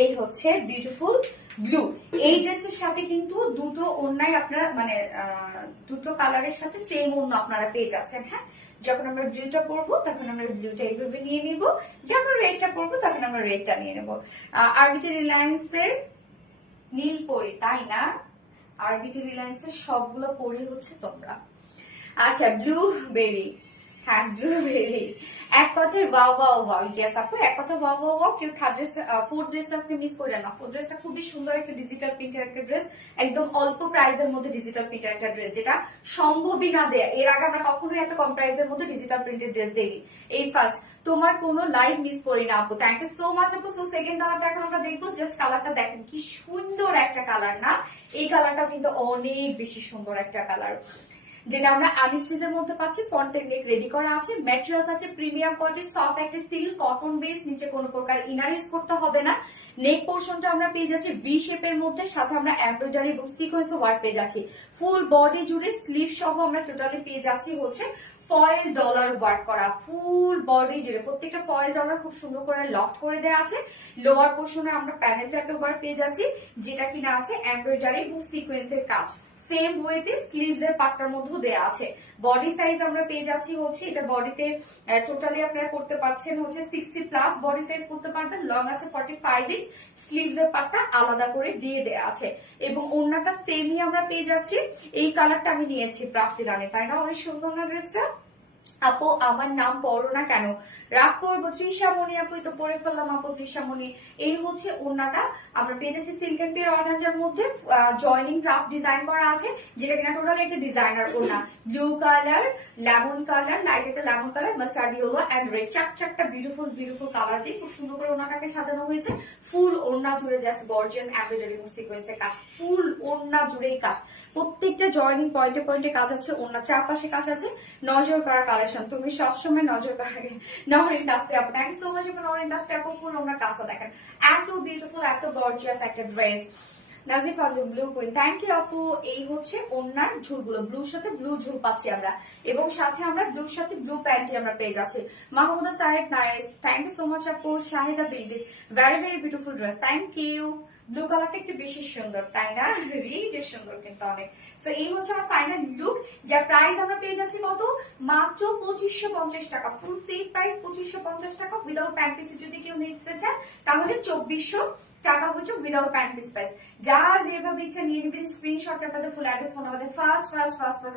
এই হচ্ছে বিউটিফুল ব্লু। এই ড্রেসের সাথে কিন্তু দুটো ওড়নাই আপনারা মানে দুটো কালারের সাথে সেম ওড়না আপনারা পেয়ে যাচ্ছেন। হ্যাঁ, যখন আমরা ব্লুটা পরবো তখন আমরা ব্লুটা এইভাবে নিয়ে নিব, যখন রেডটা পরবো তখন আমরা রেডটা নিয়ে নেবো। আরবিটি রিলায়েন্সের নীল পরি, তাই না? আরবিটি রিলায়েন্সের সবগুলো পরি হচ্ছে তোমরা। আচ্ছা ব্লুবেরি, হ্যাঁ ব্লুবেরি। এক কথায় ওয়াও ওয়াও ওয়াও, ইয়েস আপু এক কথা ওয়াও ওয়াও ওয়াও। কেউ থার্ড ড্রেসটা ফোর্থ ড্রেসটা আজকে মিস করলেন না। ফোর্থ ড্রেসটা খুবই সুন্দর একটা ডিজিটাল প্রিন্টের একটা ড্রেস, একদম অল্প প্রাইসের মধ্যে ডিজিটাল প্রিন্টের একটা ড্রেস, যেটা সম্ভবই না দেয়া। এর আগে আমরা কখনোই এত কম প্রাইসের মধ্যে ডিজিটাল প্রিন্টের ড্রেস দেইনি, এই ফার্স্ট। তোমার কোনো লাইভ মিস করি না আপু, থ্যাংক ইউ সো মাচ আপু। সো সেকেন্ড কালারটা এখন আমরা দেখবো। জাস্ট কালারটা দেখেন কি সুন্দর একটা কালার না? এই কালারটা কিন্তু অনেক বেশি সুন্দর একটা কালার, যেটা আমরা আনস্টিচের মধ্যে পাচ্ছি। ফ্রন্টের নেক রেডি করা আছে, ম্যাটেরিয়ালস আছে প্রিমিয়াম কোয়ালিটি, সফট একটা সিল্ক কটন বেস, নিচে কোনো প্রকার ইনার ইউজ করতে হবে না। নেক পোর্শনটা আমরা পেয়ে যাচ্ছি ভি শেপের মধ্যে, সাথে আমরা এমব্রয়ডারি এবং সিকোয়েন্স ওয়ার্ক পেয়ে যাচ্ছি। ফুল বডি জুড়ে স্লিভ সহ আমরা টোটালি পেয়ে যাচ্ছি হচ্ছে ফয়েল ডলার ওয়ার্ক করা। ফুল বডি জুড়ে প্রত্যেকটা ফয়েল ডলার খুব সুন্দর করে লক করে দেওয়া আছে। লোয়ার পোর্শনে আমরা প্যানেল টাইপের ওয়ার্ক পেয়ে যাচ্ছি, যেটা কিনা আছে এমব্রয়ডারি এবং সিকোয়েন্সের কাজ। সেম ওয়েতে স্লিভস এর পাটটার মধ্যেও দেয়া আছে। বডি সাইজ আমরা পেয়ে যাচ্ছি হচ্ছে, এটা বডিতে টোটালি আপনারা করতে পারছেন হচ্ছে 60 প্লাস বডি সাইজ করতে পারবেন। লং আছে 45 ইঞ্চ, স্লিভস এর পাটটা আলাদা করে দিয়ে দেয়া আছে এবং ওড়নাটা সেমই আমরা পেয়ে যাচ্ছি। এই কালারটা আমি নিয়েছি প্রাপ্তি রানে, তাই না? অনেক সুন্দর না ড্রেসটা? আপু আমার নাম পড়ো না কেন? রাগ করবো? তৃষামণি আপু, তো পড়ে ফেললাম আপু তৃষামণি। এই হচ্ছে ওড়নাটা আমরা পেয়ে যাচ্ছি সিল্ক এন্ড পিওর অর্গানজার মধ্যে, জয়নিং ক্রাফট ডিজাইন করা আছে, যেটা কিনা টোটালি একটা ডিজাইনার ওড়না। Blue colour, lemon colour, light একটা lemon colour, mustard yellow and red, চারটা বিউটিফুল বিউটিফুল কালার দিয়ে খুব সুন্দর করে ওড়নাটাকে সাজানো হয়েছে। ফুল ওড়না জুড়ে জাস্ট গর্জিয়াস এমব্রয়ডারি এবং সিকোয়েন্সের কাজ, ফুল ওড়না জুড়েই কাজ, প্রত্যেকটা জয়নিং পয়েন্টে পয়েন্টে কাজ আছে, ওড়না চারপাশে কাজ আছে। নজর করা কালার, তুমি সবসময় নজর রাখে। নরিন দাসকে আপু, থ্যাংক ইউ সো মাচ আপু। নরিন দাসকে আপু ফুল ওনার কাজটা দেখেন, এত বিউটিফুল, এত গর্জিয়াস একটা dress. Nazif Azam blue queen, thank you আপু। এই হচ্ছে ওনার ঝুলগুলো, ব্লুর সাথে ব্লু ঝুল পাচ্ছি আমরা, এবং সাথে আমরা ব্লুর সাথে ব্লু প্যান্টি আমরা পেয়ে যাচ্ছি। Mahmuda Shahed nice, thank you so much আপু। শাহিদা বিলডিস, very very beautiful dress, thank you. Blue কালারটা একটু বেশি সুন্দর, তাই না? রিড সুন্দর কিন্তু অনেক। সো এই হচ্ছে আমার ফাইনাল লুক, যার প্রাইস আমরা পেয়ে যাচ্ছি কত? মাত্র 2550 টাকা। ফুল সেট প্রাইস 2550 টাকা। উইদাউট প্যান্ট পিস যদি কেউ নিতে চান তাহলে 2400 টাকা হচ্ছে উইদাউট প্যান্ট পিস প্রাইস। যার যেভাবে ইচ্ছা নিয়ে নেবেন, স্ক্রিনশট আপনাদের ফুল অ্যাড্রেস ফোন আমাদের ফার্স্ট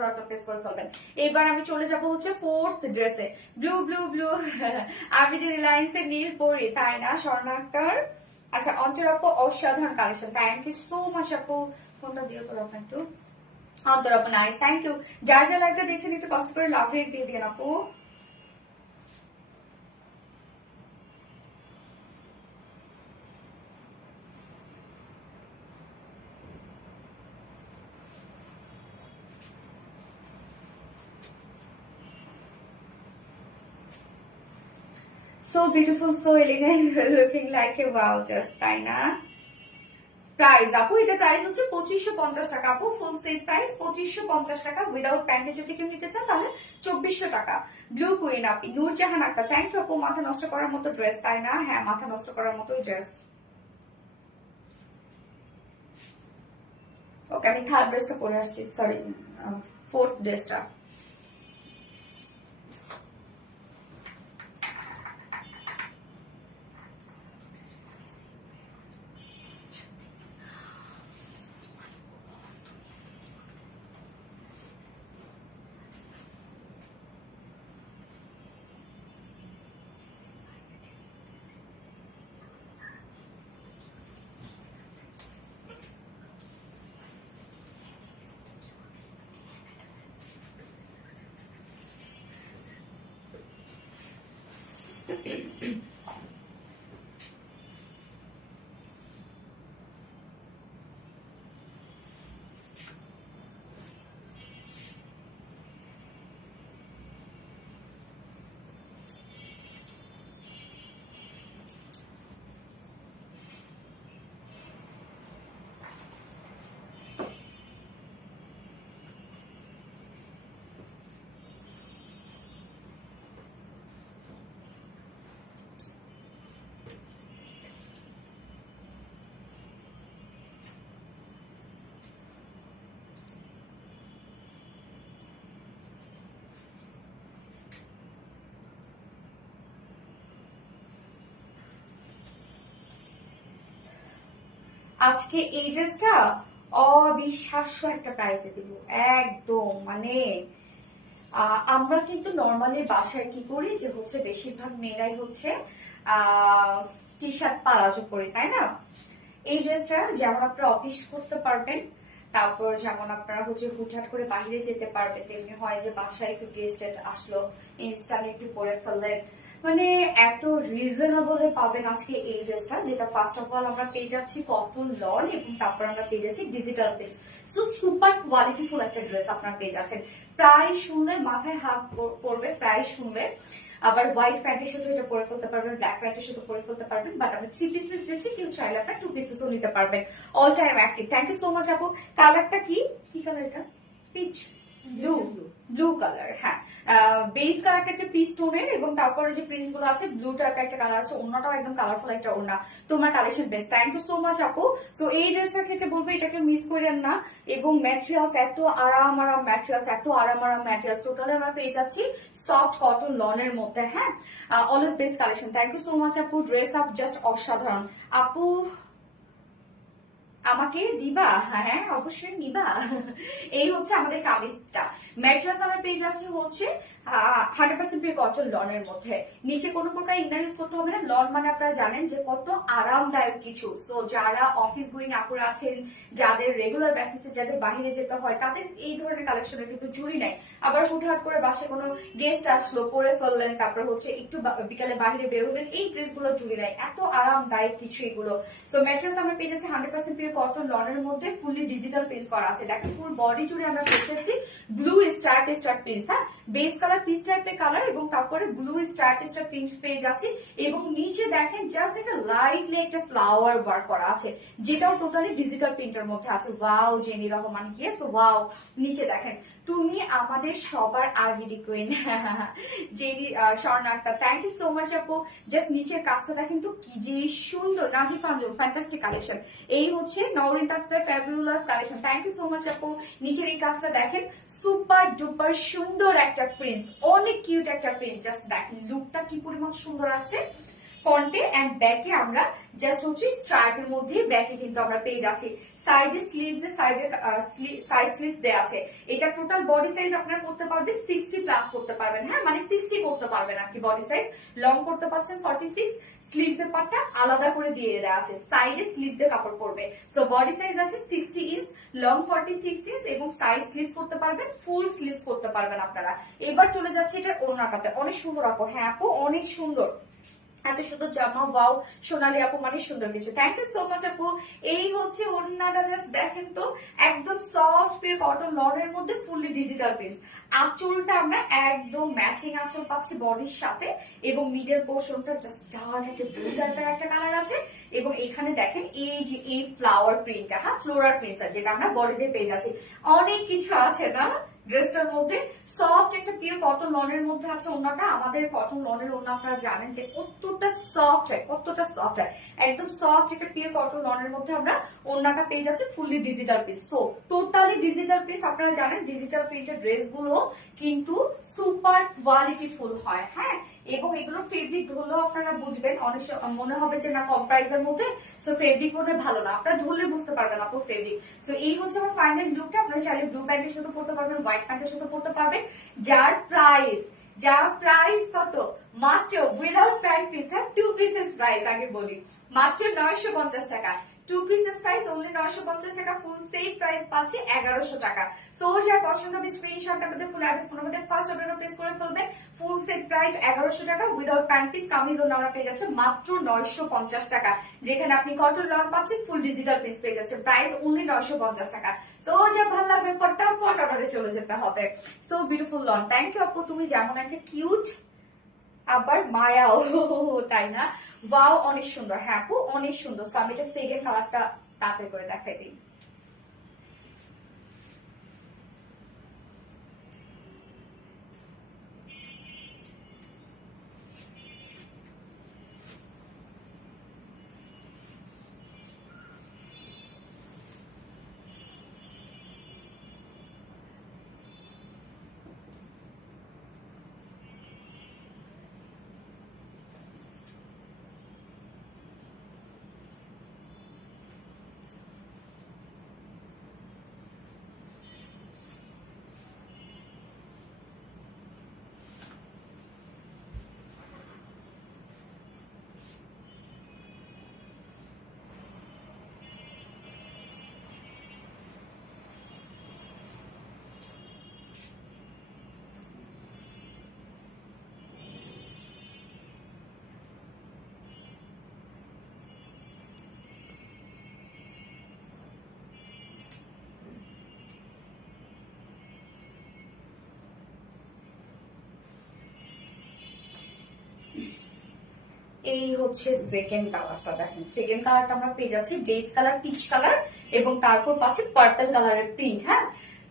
অর্ডার প্লেস করে ফেলবেন। এবার আমি চলে যাব হচ্ছে ফোর্থ ড্রেসে। ব্লু ব্লু ব্লু, আরবিটি রিলায়েন্সের নীল পরি, তাই না? স্বর্ণা আক্তার, আচ্ছা অন্তর আপু অসাধারণ collection, thank you so much আপু। ফোনটা দিয়ে তোর আপু একটু। অন্তর আপু নাইস, থ্যাংক ইউ। যার যার লাইভটা দেখছেন একটু কষ্ট করে লাভ রেট দিয়ে দিন আপু। So beautiful, so elegant, looking like a wow, just তাই না? প্রাইস আপু, এটা প্রাইস হচ্ছে 2550 টাকা আপু, ফুল সেট প্রাইস 2550 টাকা। উইদাউট প্যান্টে যদি কেউ নিতে চান তাহলে 2400 টাকা। Blue queen Api, Nurjahan Akter, thank you আপু। মাথা নষ্ট করার মতো ড্রেস, তাই না? হ্যাঁ, মাথা নষ্ট করার মতোই ড্রেস। ওকে, আমি থার্ড ড্রেসটা পরে আসছি, সরি ফোর্থ ড্রেসটা। আজকে এই ড্রেসটা অবিশ্বাস্য একটা প্রাইসে দিব একদম, মানে আমরা কিন্তু নর্মালি বাসায় কি করি যে হচ্ছে বেশিরভাগ মেয়েরাই হচ্ছে টি শার্ট পালাজো পরি, তাই না? এই ড্রেসটা যেমন আপনারা অফিস করতে পারবেন, তারপর যেমন আপনারা হচ্ছে হুটহাট করে বাইরে যেতে পারবেন, তেমনি হয় যে বাসায় একটু গেস্ট আসলো, ইনস্ট্যান্ট একটু পরে ফেললেন, মানে এত রিজনেবল পাবেন আজকে এই ড্রেসটা। যেটা ফার্স্ট অফ অল আমরা পেয়ে যাচ্ছি কটন লন, এবং তারপর আমরা পেয়ে যাচ্ছি ডিজিটাল পিস। সো সুপার কোয়ালিটিফুল একটা ড্রেস আপনারা পেয়ে যাচ্ছেন। প্রায় শুনলে মাথায় হাত পড়বে, প্রায় শুনলে। আবার হোয়াইট প্যান্টের সাথে এটা পরে ফেলতে পারবেন, ব্ল্যাক প্যান্টের সাথে পরে ফেলতে পারবেন, বাট আমি 3 পিসেস দিচ্ছি, কেউ চাইলে আপনার 2 পিসেসও নিতে পারবেন। All time active, thank you so much আপু। কালারটা কি কি কালার এটা? পিচ ব্লু, ব্লু কালার, হ্যাঁ। বেস কালারটা একটা পিচ টোনের, এবং তারপরে যে প্রিন্টস গুলো আছে ব্লু টাইপের একটা কালার আছে, ওন্নাটাও একদম কালারফুল একটা ওন্না। তোমার collection best, thank you so much আপু। সো এই ড্রেসটার ক্ষেত্রে বলবো এটাকে মিস করেন না, এবং ম্যাটেরিয়ালস এত আরাম আরাম ম্যাটেরিয়ালস, এত আরাম আরাম ম্যাটেরিয়ালস, টোটালি আমরা পেয়ে যাচ্ছি সফট কটন লনের মধ্যে, হ্যাঁ। Always best collection, thank you so much আপু। ড্রেস আপ জাস্ট অসাধারণ আপু, আমাকে দিবা? হ্যাঁ অবশ্যই নিবা। এই হচ্ছে আমাদের কামিজটা। ম্যাট্রেস আমরা পেয়ে যাচ্ছি হচ্ছে 100% পিওর কটন লনের মধ্যে। নিচে কোনো প্রকার ইনার ইউজ করতে হবে না। লন মানে আপনারা জানেন যে কত আরামদায়ক কিছু। সো যারা অফিস গোয়িং আপুরা আছেন, যাদের রেগুলার বেসিসে যাদের বাইরে যেতে হয়, তাদের এই ধরনের কালেকশনের কিন্তু জুড়ি নাই। আবার হুটহাট করে বাসায় কোনো গেস্ট আসলো, পরে ফেললেন, তারপর হচ্ছে একটু বিকালে বাইরে বের হলেন, এই ড্রেসগুলো জুড়ি নাই, এত আরামদায়ক কিছু এগুলো। সো ম্যাট্রেস আমরা পেয়ে যাচ্ছি 100% পিওর কটন লনের মধ্যে, ফুললি ডিজিটাল প্রিন্ট করা আছে। দেখেন ফুল বডি জুড়ে আমরা পেয়েছি ব্লু স্ট্রাইপ প্রিন্ট, হ্যাঁ। বেস কালার পিচ টাইপের কালার, এবং তারপরে ব্লু স্ট্রাইপ প্রিন্ট পেয়ে যাচ্ছি, এবং নিচে দেখেন জাস্ট একটা লাইটলি একটা ফ্লাওয়ার ওয়ার্ক করা আছে, যেটাও টোটালি ডিজিটাল প্রিন্টের মধ্যে আছে। Wow Jenny Rahman, yes wow. নিচে দেখেন তুমি আমাদের সবার RBD queen Jenny Swarnakta, thank you so much আপু। জাস্ট নিচের কাজটা দেখেন তো কি যে সুন্দর, নাজিফ আঞ্জুম, ফ্যান্টাস্টিক কালেকশন। এই হচ্ছে Nowrin Tasfia fabulous collection, thank you so much আপু। নিচের এই কাজটা দেখেন, সুপার ডুপার সুন্দর একটা প্রিন্ট, অনেক কিউট একটা প্রিন্ট। জাস্ট দেখেন লুকটা কি পরিমাণ সুন্দর আসছে। ফ্রন্টে এন্ড ব্যাকে আমরা জাস্ট হচ্ছে স্ট্রাইপের মধ্যে ব্যাকে কিন্তু আমরা পেয়ে যাচ্ছি। সাইডে স্লিভস এর সাইডে সাইড স্লিভস দেয়া আছে। এটা টোটাল বডি সাইজ আপনারা করতে পারবেন 60 প্লাস করতে পারবেন, হ্যাঁ, মানে 60 করতে পারবেন আর কি বডি সাইজ। লং করতে পারছেন 46, স্লিভসের পার্টটা আলাদা করে দিয়ে দেওয়া আছে, সাইডে স্লিভসের কাপড় পড়বে। সো বডি সাইজ আছে 60 ইঞ্চ, লং 46 ইঞ্চ এবং সাইড স্লিভস করতে পারবেন, ফুল স্লিভস করতে পারবেন আপনারা। এবার চলে যাচ্ছে এটার ওড়নাটাতে, অনেক সুন্দর আপু। হ্যাঁ আপু অনেক সুন্দর, এত সুন্দর জামা, ওয়াও সোনালি আপু মানে সুন্দর কিছু। থ্যাংক ইউ সো মাচ আপু। এই হচ্ছে ওড়নাটা, জাস্ট দেখেন তো, একদম সফট পিওর কটন লনের মধ্যে ফুললি ডিজিটাল পিস। আঁচলটা আমরা একদম ম্যাচিং আঁচল পাচ্ছি বডির সাথে, এবং মিডল পোর্শনটা জাস্ট ডার্ক একটা ব্লু টাইপের একটা কালার আছে, এবং এখানে দেখেন এই যে এই ফ্লাওয়ার প্রিন্টটা, হ্যাঁ ফ্লোরাল প্রিন্টটা যেটা আমরা বডিতে পেয়ে যাচ্ছি। অনেক কিছু আছে না ড্রেসটার মধ্যে, সফট একটা পিওর কটন লনের মধ্যে আছে ওড়নাটা। আমাদের কটন লনের ওড়না আপনারা জানেন যে কতটা সফট হয়, কতটা সফট হয়, একদম সফট একটা পিওর কটন লনের মধ্যে আমরা ওড়নাটা পেয়ে যাচ্ছি fully digital piece. So totally digital piece. আপনারা জানেন ডিজিটাল প্রিন্টের ড্রেস গুলো কিন্তু সুপার কোয়ালিটি ফুল হয়, হ্যাঁ, এবং এগুলো ফেব্রিক ধরলেও আপনারা বুঝবেন, অনেক মনে হবে যে না কম প্রাইসের মধ্যে, সো ফেব্রিক মনে ভালো না, আপনারা ধরলে বুঝতে পারবেন আপু ফেব্রিক। সো এই হচ্ছে আমার ফাইনাল লুকটা। আপনারা চাইলে ব্লু প্যান্টের সাথে পড়তে পারবেন, হোয়াইট প্যান্টের সাথে পড়তে পারবেন, যার প্রাইস কত, মাত্র উইদাউট প্যান্ট পিস, হ্যাঁ 2 পিসেস প্রাইস আগে বলি, মাত্র 950 টাকা। 2 পিসেস প্রাইস অনলি 950 টাকা, ফুল সেট প্রাইস পাচ্ছে 1100 টাকা। সো যার পছন্দ হবে স্ক্রিনশটটা পেতে ফুল অ্যাড্রেস ফোন আমাদের ফার্স্ট অর্ডার প্লেস করে ফেলবেন। ফুল সেট প্রাইস 1100 টাকা, উইদাউট প্যান্ট পিস কামিজ ওড়না আমরা পেয়ে যাচ্ছে মাত্র 950 টাকা, যেখানে আপনি কটন লন পাচ্ছেন, ফুল ডিজিটাল পিস পেয়ে যাচ্ছেন, প্রাইস অনলি 950 টাকা। সো যা ভালো লাগবে ফটাফট অর্ডারে চলে যেতে হবে। So beautiful lawn, thank you আপু, তুমি যেমন একটা কিউট আবার মায়াও, তাই না? ওয়াও অনেক সুন্দর। হ্যাঁ আপু অনেক সুন্দর। সো আমি এটা সেকেন্ড কালারটা তাড়াতাড়ি করে দেখাই দিই। এই হচ্ছে সেকেন্ড কালারটা, দেখেন সেকেন্ড কালারটা আমরা পেয়ে যাচ্ছি বেস কালার পিচ কালার, এবং তারপর পাচ্ছি পার্পল কালারের প্রিন্ট। হ্যাঁ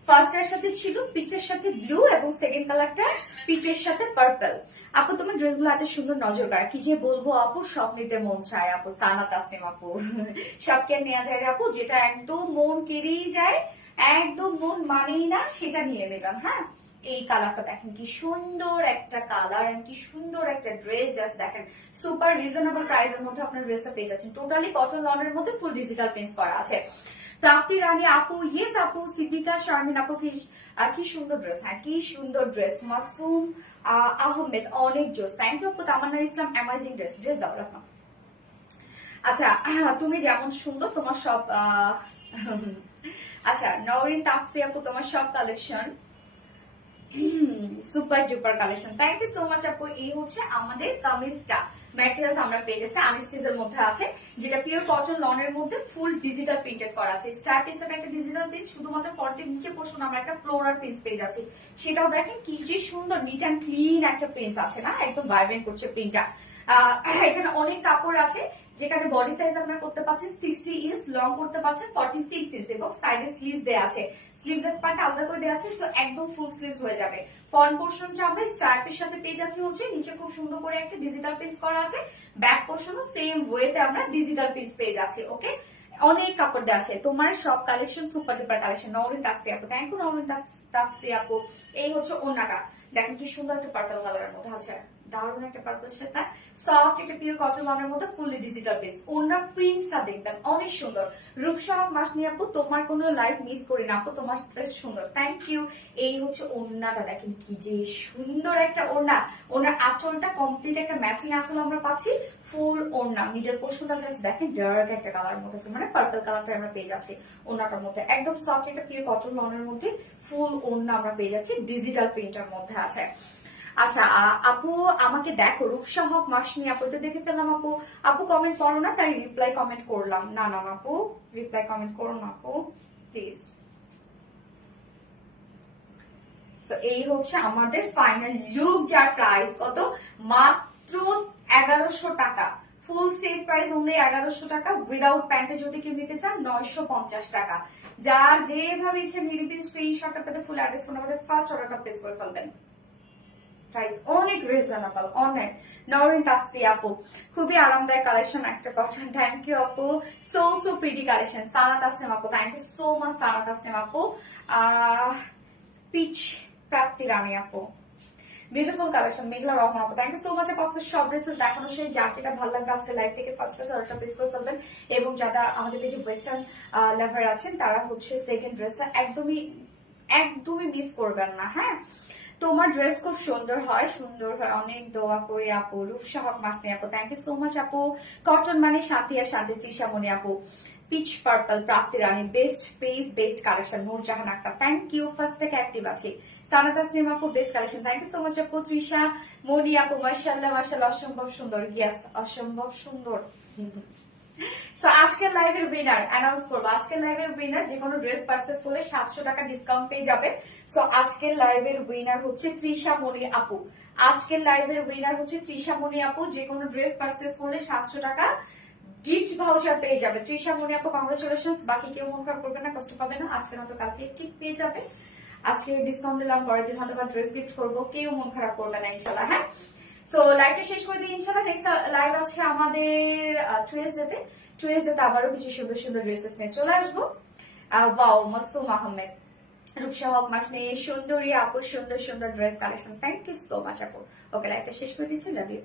ফার্স্ট এর সাথে ছিল পিচের সাথে ব্লু, এবং সেকেন্ড কালারটা পিচের সাথে পার্পল। আপু তোমার ড্রেসগুলো এত সুন্দর নজর কাড়া, কি যে বলবো আপু, সব নিতে মন চায় আপু। সানা তাসনিম আপু, সব কে নেওয়া যায় রে আপু, যেটা একদম মন কেড়েই যায়, একদম মন মানেই না, সেটা নিয়ে নেবেন। হ্যাঁ এই কালারটা দেখেন কি সুন্দর একটা কালার, এন্ড কি সুন্দর একটা ড্রেস, জাস্ট দেখেন সুপার রিজনেবল প্রাইসের মধ্যে আপনার ড্রেসটা পেয়ে যাচ্ছেন, টোটালি কটন লনের মধ্যে ফুল ডিজিটাল প্রিন্ট করা আছে। প্রাপ্তি রানী আপু, ইয়েস আপু, সিদ্দিকা শারমিন আপু, কি সুন্দর ড্রেস, হ্যাঁ কি সুন্দর ড্রেস। মাসুম আহমেদ অনেক জোস, থ্যাংক ইউ আপু। তামান্না ইসলাম অ্যামাজিং ড্রেস, ড্রেস দাও রাখো। আচ্ছা তুমি যেমন সুন্দর তোমার সব আচ্ছা নওরিন তাসফি আপু, তোমার সব collection super duper collection, thank you so much আপু। এই হচ্ছে আমাদের কামিজটা, ম্যাটেরিয়ালস আমরা পেয়ে যাচ্ছি আনস্টিচের মধ্যে আছে, যেটা পিওর কটন লনের মধ্যে ফুল ডিজিটাল প্রিন্টেড করা আছে। স্টার পিসটা একটা ডিজিটাল পিস, শুধুমাত্র ফ্রন্টের নিচে পোর্শন আমরা একটা ফ্লোরাল পিস পেয়ে যাচ্ছি, সেটাও দেখেন কি যে সুন্দর নিট অ্যান্ড ক্লিন একটা প্রিন্ট আছে না, একদম ভাইব্রেন্ট করছে প্রিন্টটা। এখানে অনেক কাপড় আছে, যেখানে বডি সাইজ আমরা করতে পারছি 60 ইঞ্চ, লং করতে পারছেন 46 ইঞ্চ, এবং সাইডে স্লিভস দেওয়া আছে, স্লিভস এর পার্ট আলাদা করে দেওয়া আছে, সো একদম ফুল স্লিভস হয়ে যাবে। ফ্রন্ট পোর্শনটা আমরা স্ট্রাইপের সাথে পেয়ে যাচ্ছি হচ্ছে, নিচে খুব সুন্দর করে একটা ডিজিটাল পিস করা আছে, ব্যাক পোর্শনও সেম ওয়েতে আমরা ডিজিটাল পিস পেয়ে যাচ্ছি। ওকে অনেক কাপড় দেওয়া আছে, তোমার সব collection super duper collection. Nowrin Tasfi আপু, থ্যাংক ইউ নওরিন তাসফি আপু। এই হচ্ছে ওন্নাটা, দেখেন কি সুন্দর একটা পার্পল কালারের মধ্যে আছে, দারুণ একটা পার্পল সেটা সফট একটা পিওর কটন লনের মধ্যে ফুললি ডিজিটাল বেস। ওনার প্রিন্টসটা দেখবেন অনেক সুন্দর। রূপসহ মাসনি আপু তোমার কোনো লাইফ মিস করি না আপু, তোমার ড্রেস সুন্দর, থ্যাংক ইউ। এই হচ্ছে ওড়নাটা, দেখেন কি যে সুন্দর একটা ওড়না। ওনার আঁচলটা কমপ্লিট একটা ম্যাচিং আঁচল আমরা পাচ্ছি, ফুল ওড়না। মিডল পোর্শনটা জাস্ট দেখেন ডার্ক একটা কালার মধ্যে আছে, মানে পার্পল কালারটা আমরা পেয়ে যাচ্ছি ওড়নাটার মধ্যে। একদম সফট একটা পিওর কটন লনের মধ্যে ফুল ওড়না আমরা পেয়ে যাচ্ছি, ডিজিটাল প্রিন্টের মধ্যে আছে। আচ্ছা আপু আমাকে দেখো রূপসা হক মাসনি আপু, তো দেখে ফেললাম আপু। আপু কমেন্ট করো না, তাই রিপ্লাই কমেন্ট করলাম। না না আপু, রিপ্লাই কমেন্ট করো না আপু প্লিজ। তো এই হচ্ছে আমাদের ফাইনাল লুক, যার প্রাইস কত মাত্র 1100 টাকা। ফুল সেট প্রাইস অনলি 1100 টাকা। উইদাউট প্যান্টে যদি কেউ নিতে চান 950 টাকা। যার যেভাবে ইচ্ছে নিরিবিলি স্ক্রিনশটটা পেতে ফুল অ্যাড্রেস ফোন আমাদের ফার্স্ট অর্ডারটা প্লেস করে ফেলবেন। প্রাইস অনেক রিজনেবল, অনেক। নরিন তাসফি আপু খুবই আরামদায়ক কালেকশন একটা কটন, থ্যাংক ইউ আপু। So so pretty collection. Sana Tasnim আপু thank you so much. Sana Tasnim আপু পিচ প্রাপ্তি রানী আপু বিউটিফুল কালেকশন। মেঘলা রহমান আপু থ্যাংক ইউ সো মাচ আপু। আজকে সব ড্রেসেস দেখানো সেই, যার যেটা ভালো লাগবে আজকে লাইভ থেকে ফার্স্ট ক্লাস অর্ডারটা প্লেস করে ফেলবেন। এবং যারা আমাদের কাছে ওয়েস্টার্ন লাভার আছেন তারা হচ্ছে সেকেন্ড ড্রেসটা একদমই একদমই মিস করবেন না। হ্যাঁ, তোমার ড্রেস খুব সুন্দর হয়, সুন্দর হয়, অনেক দোয়া করি আপু। রূপসা হক মাসনি আপু থ্যাংক ইউ সো মাচ আপু। কটন মানে শান্তি আর শান্তি। তৃষামণি আপু peach purple Prapti Rani best page best collection. Nurjahan Akter thank you, first থেকে অ্যাক্টিভ আছি। সানা তাসনিম আপু best collection, thank you so much আপু। তৃষা মনি আপু মাশাআল্লাহ মাশাআল্লাহ অসম্ভব সুন্দর। ইয়েস অসম্ভব সুন্দর। সো আজকের লাইভের উইনার অ্যানাউন্স করবো। আজকের লাইভের উইনার যে কোনো ড্রেস পারচেজ করলে 700 টাকা ডিসকাউন্ট পেয়ে যাবে। সো আজকের লাইভের উইনার হচ্ছে তৃষা মনি আপু। আজকের লাইভের উইনার হচ্ছে তৃষা মনি আপু। যে কোনো ড্রেস পারচেজ করলে 700 টাকা গিফট ভাউচার পেয়ে যাবে। তৃষা মনি আপু কংগ্রেচুলেশন। বাকি কেউ মন খারাপ করবে না, কষ্ট পাবে না। আজকের মতো কালকে ঠিক পেয়ে যাবে। আজকে ডিসকাউন্ট দিলাম, পরের দিন হয়তো বা ড্রেস গিফট করবো, কেউ মন খারাপ করবে না ইনশাল্লাহ। হ্যাঁ, সো লাইভটা শেষ করে দিই ইনশাল্লাহ। নেক্সট লাইভ আছে আমাদের টুয়েসডেতে। টুয়েসডেতে আবারও কিছু সুন্দর সুন্দর ড্রেসেস নিয়ে চলে আসবো। ওয়াও মাসুম আহমেদ রূপসা হক মাসনি সুন্দরী আপু সুন্দর সুন্দর dress collection, thank you so much আপু। ওকে লাইভটা শেষ করে দিচ্ছি, লাভ ইউ।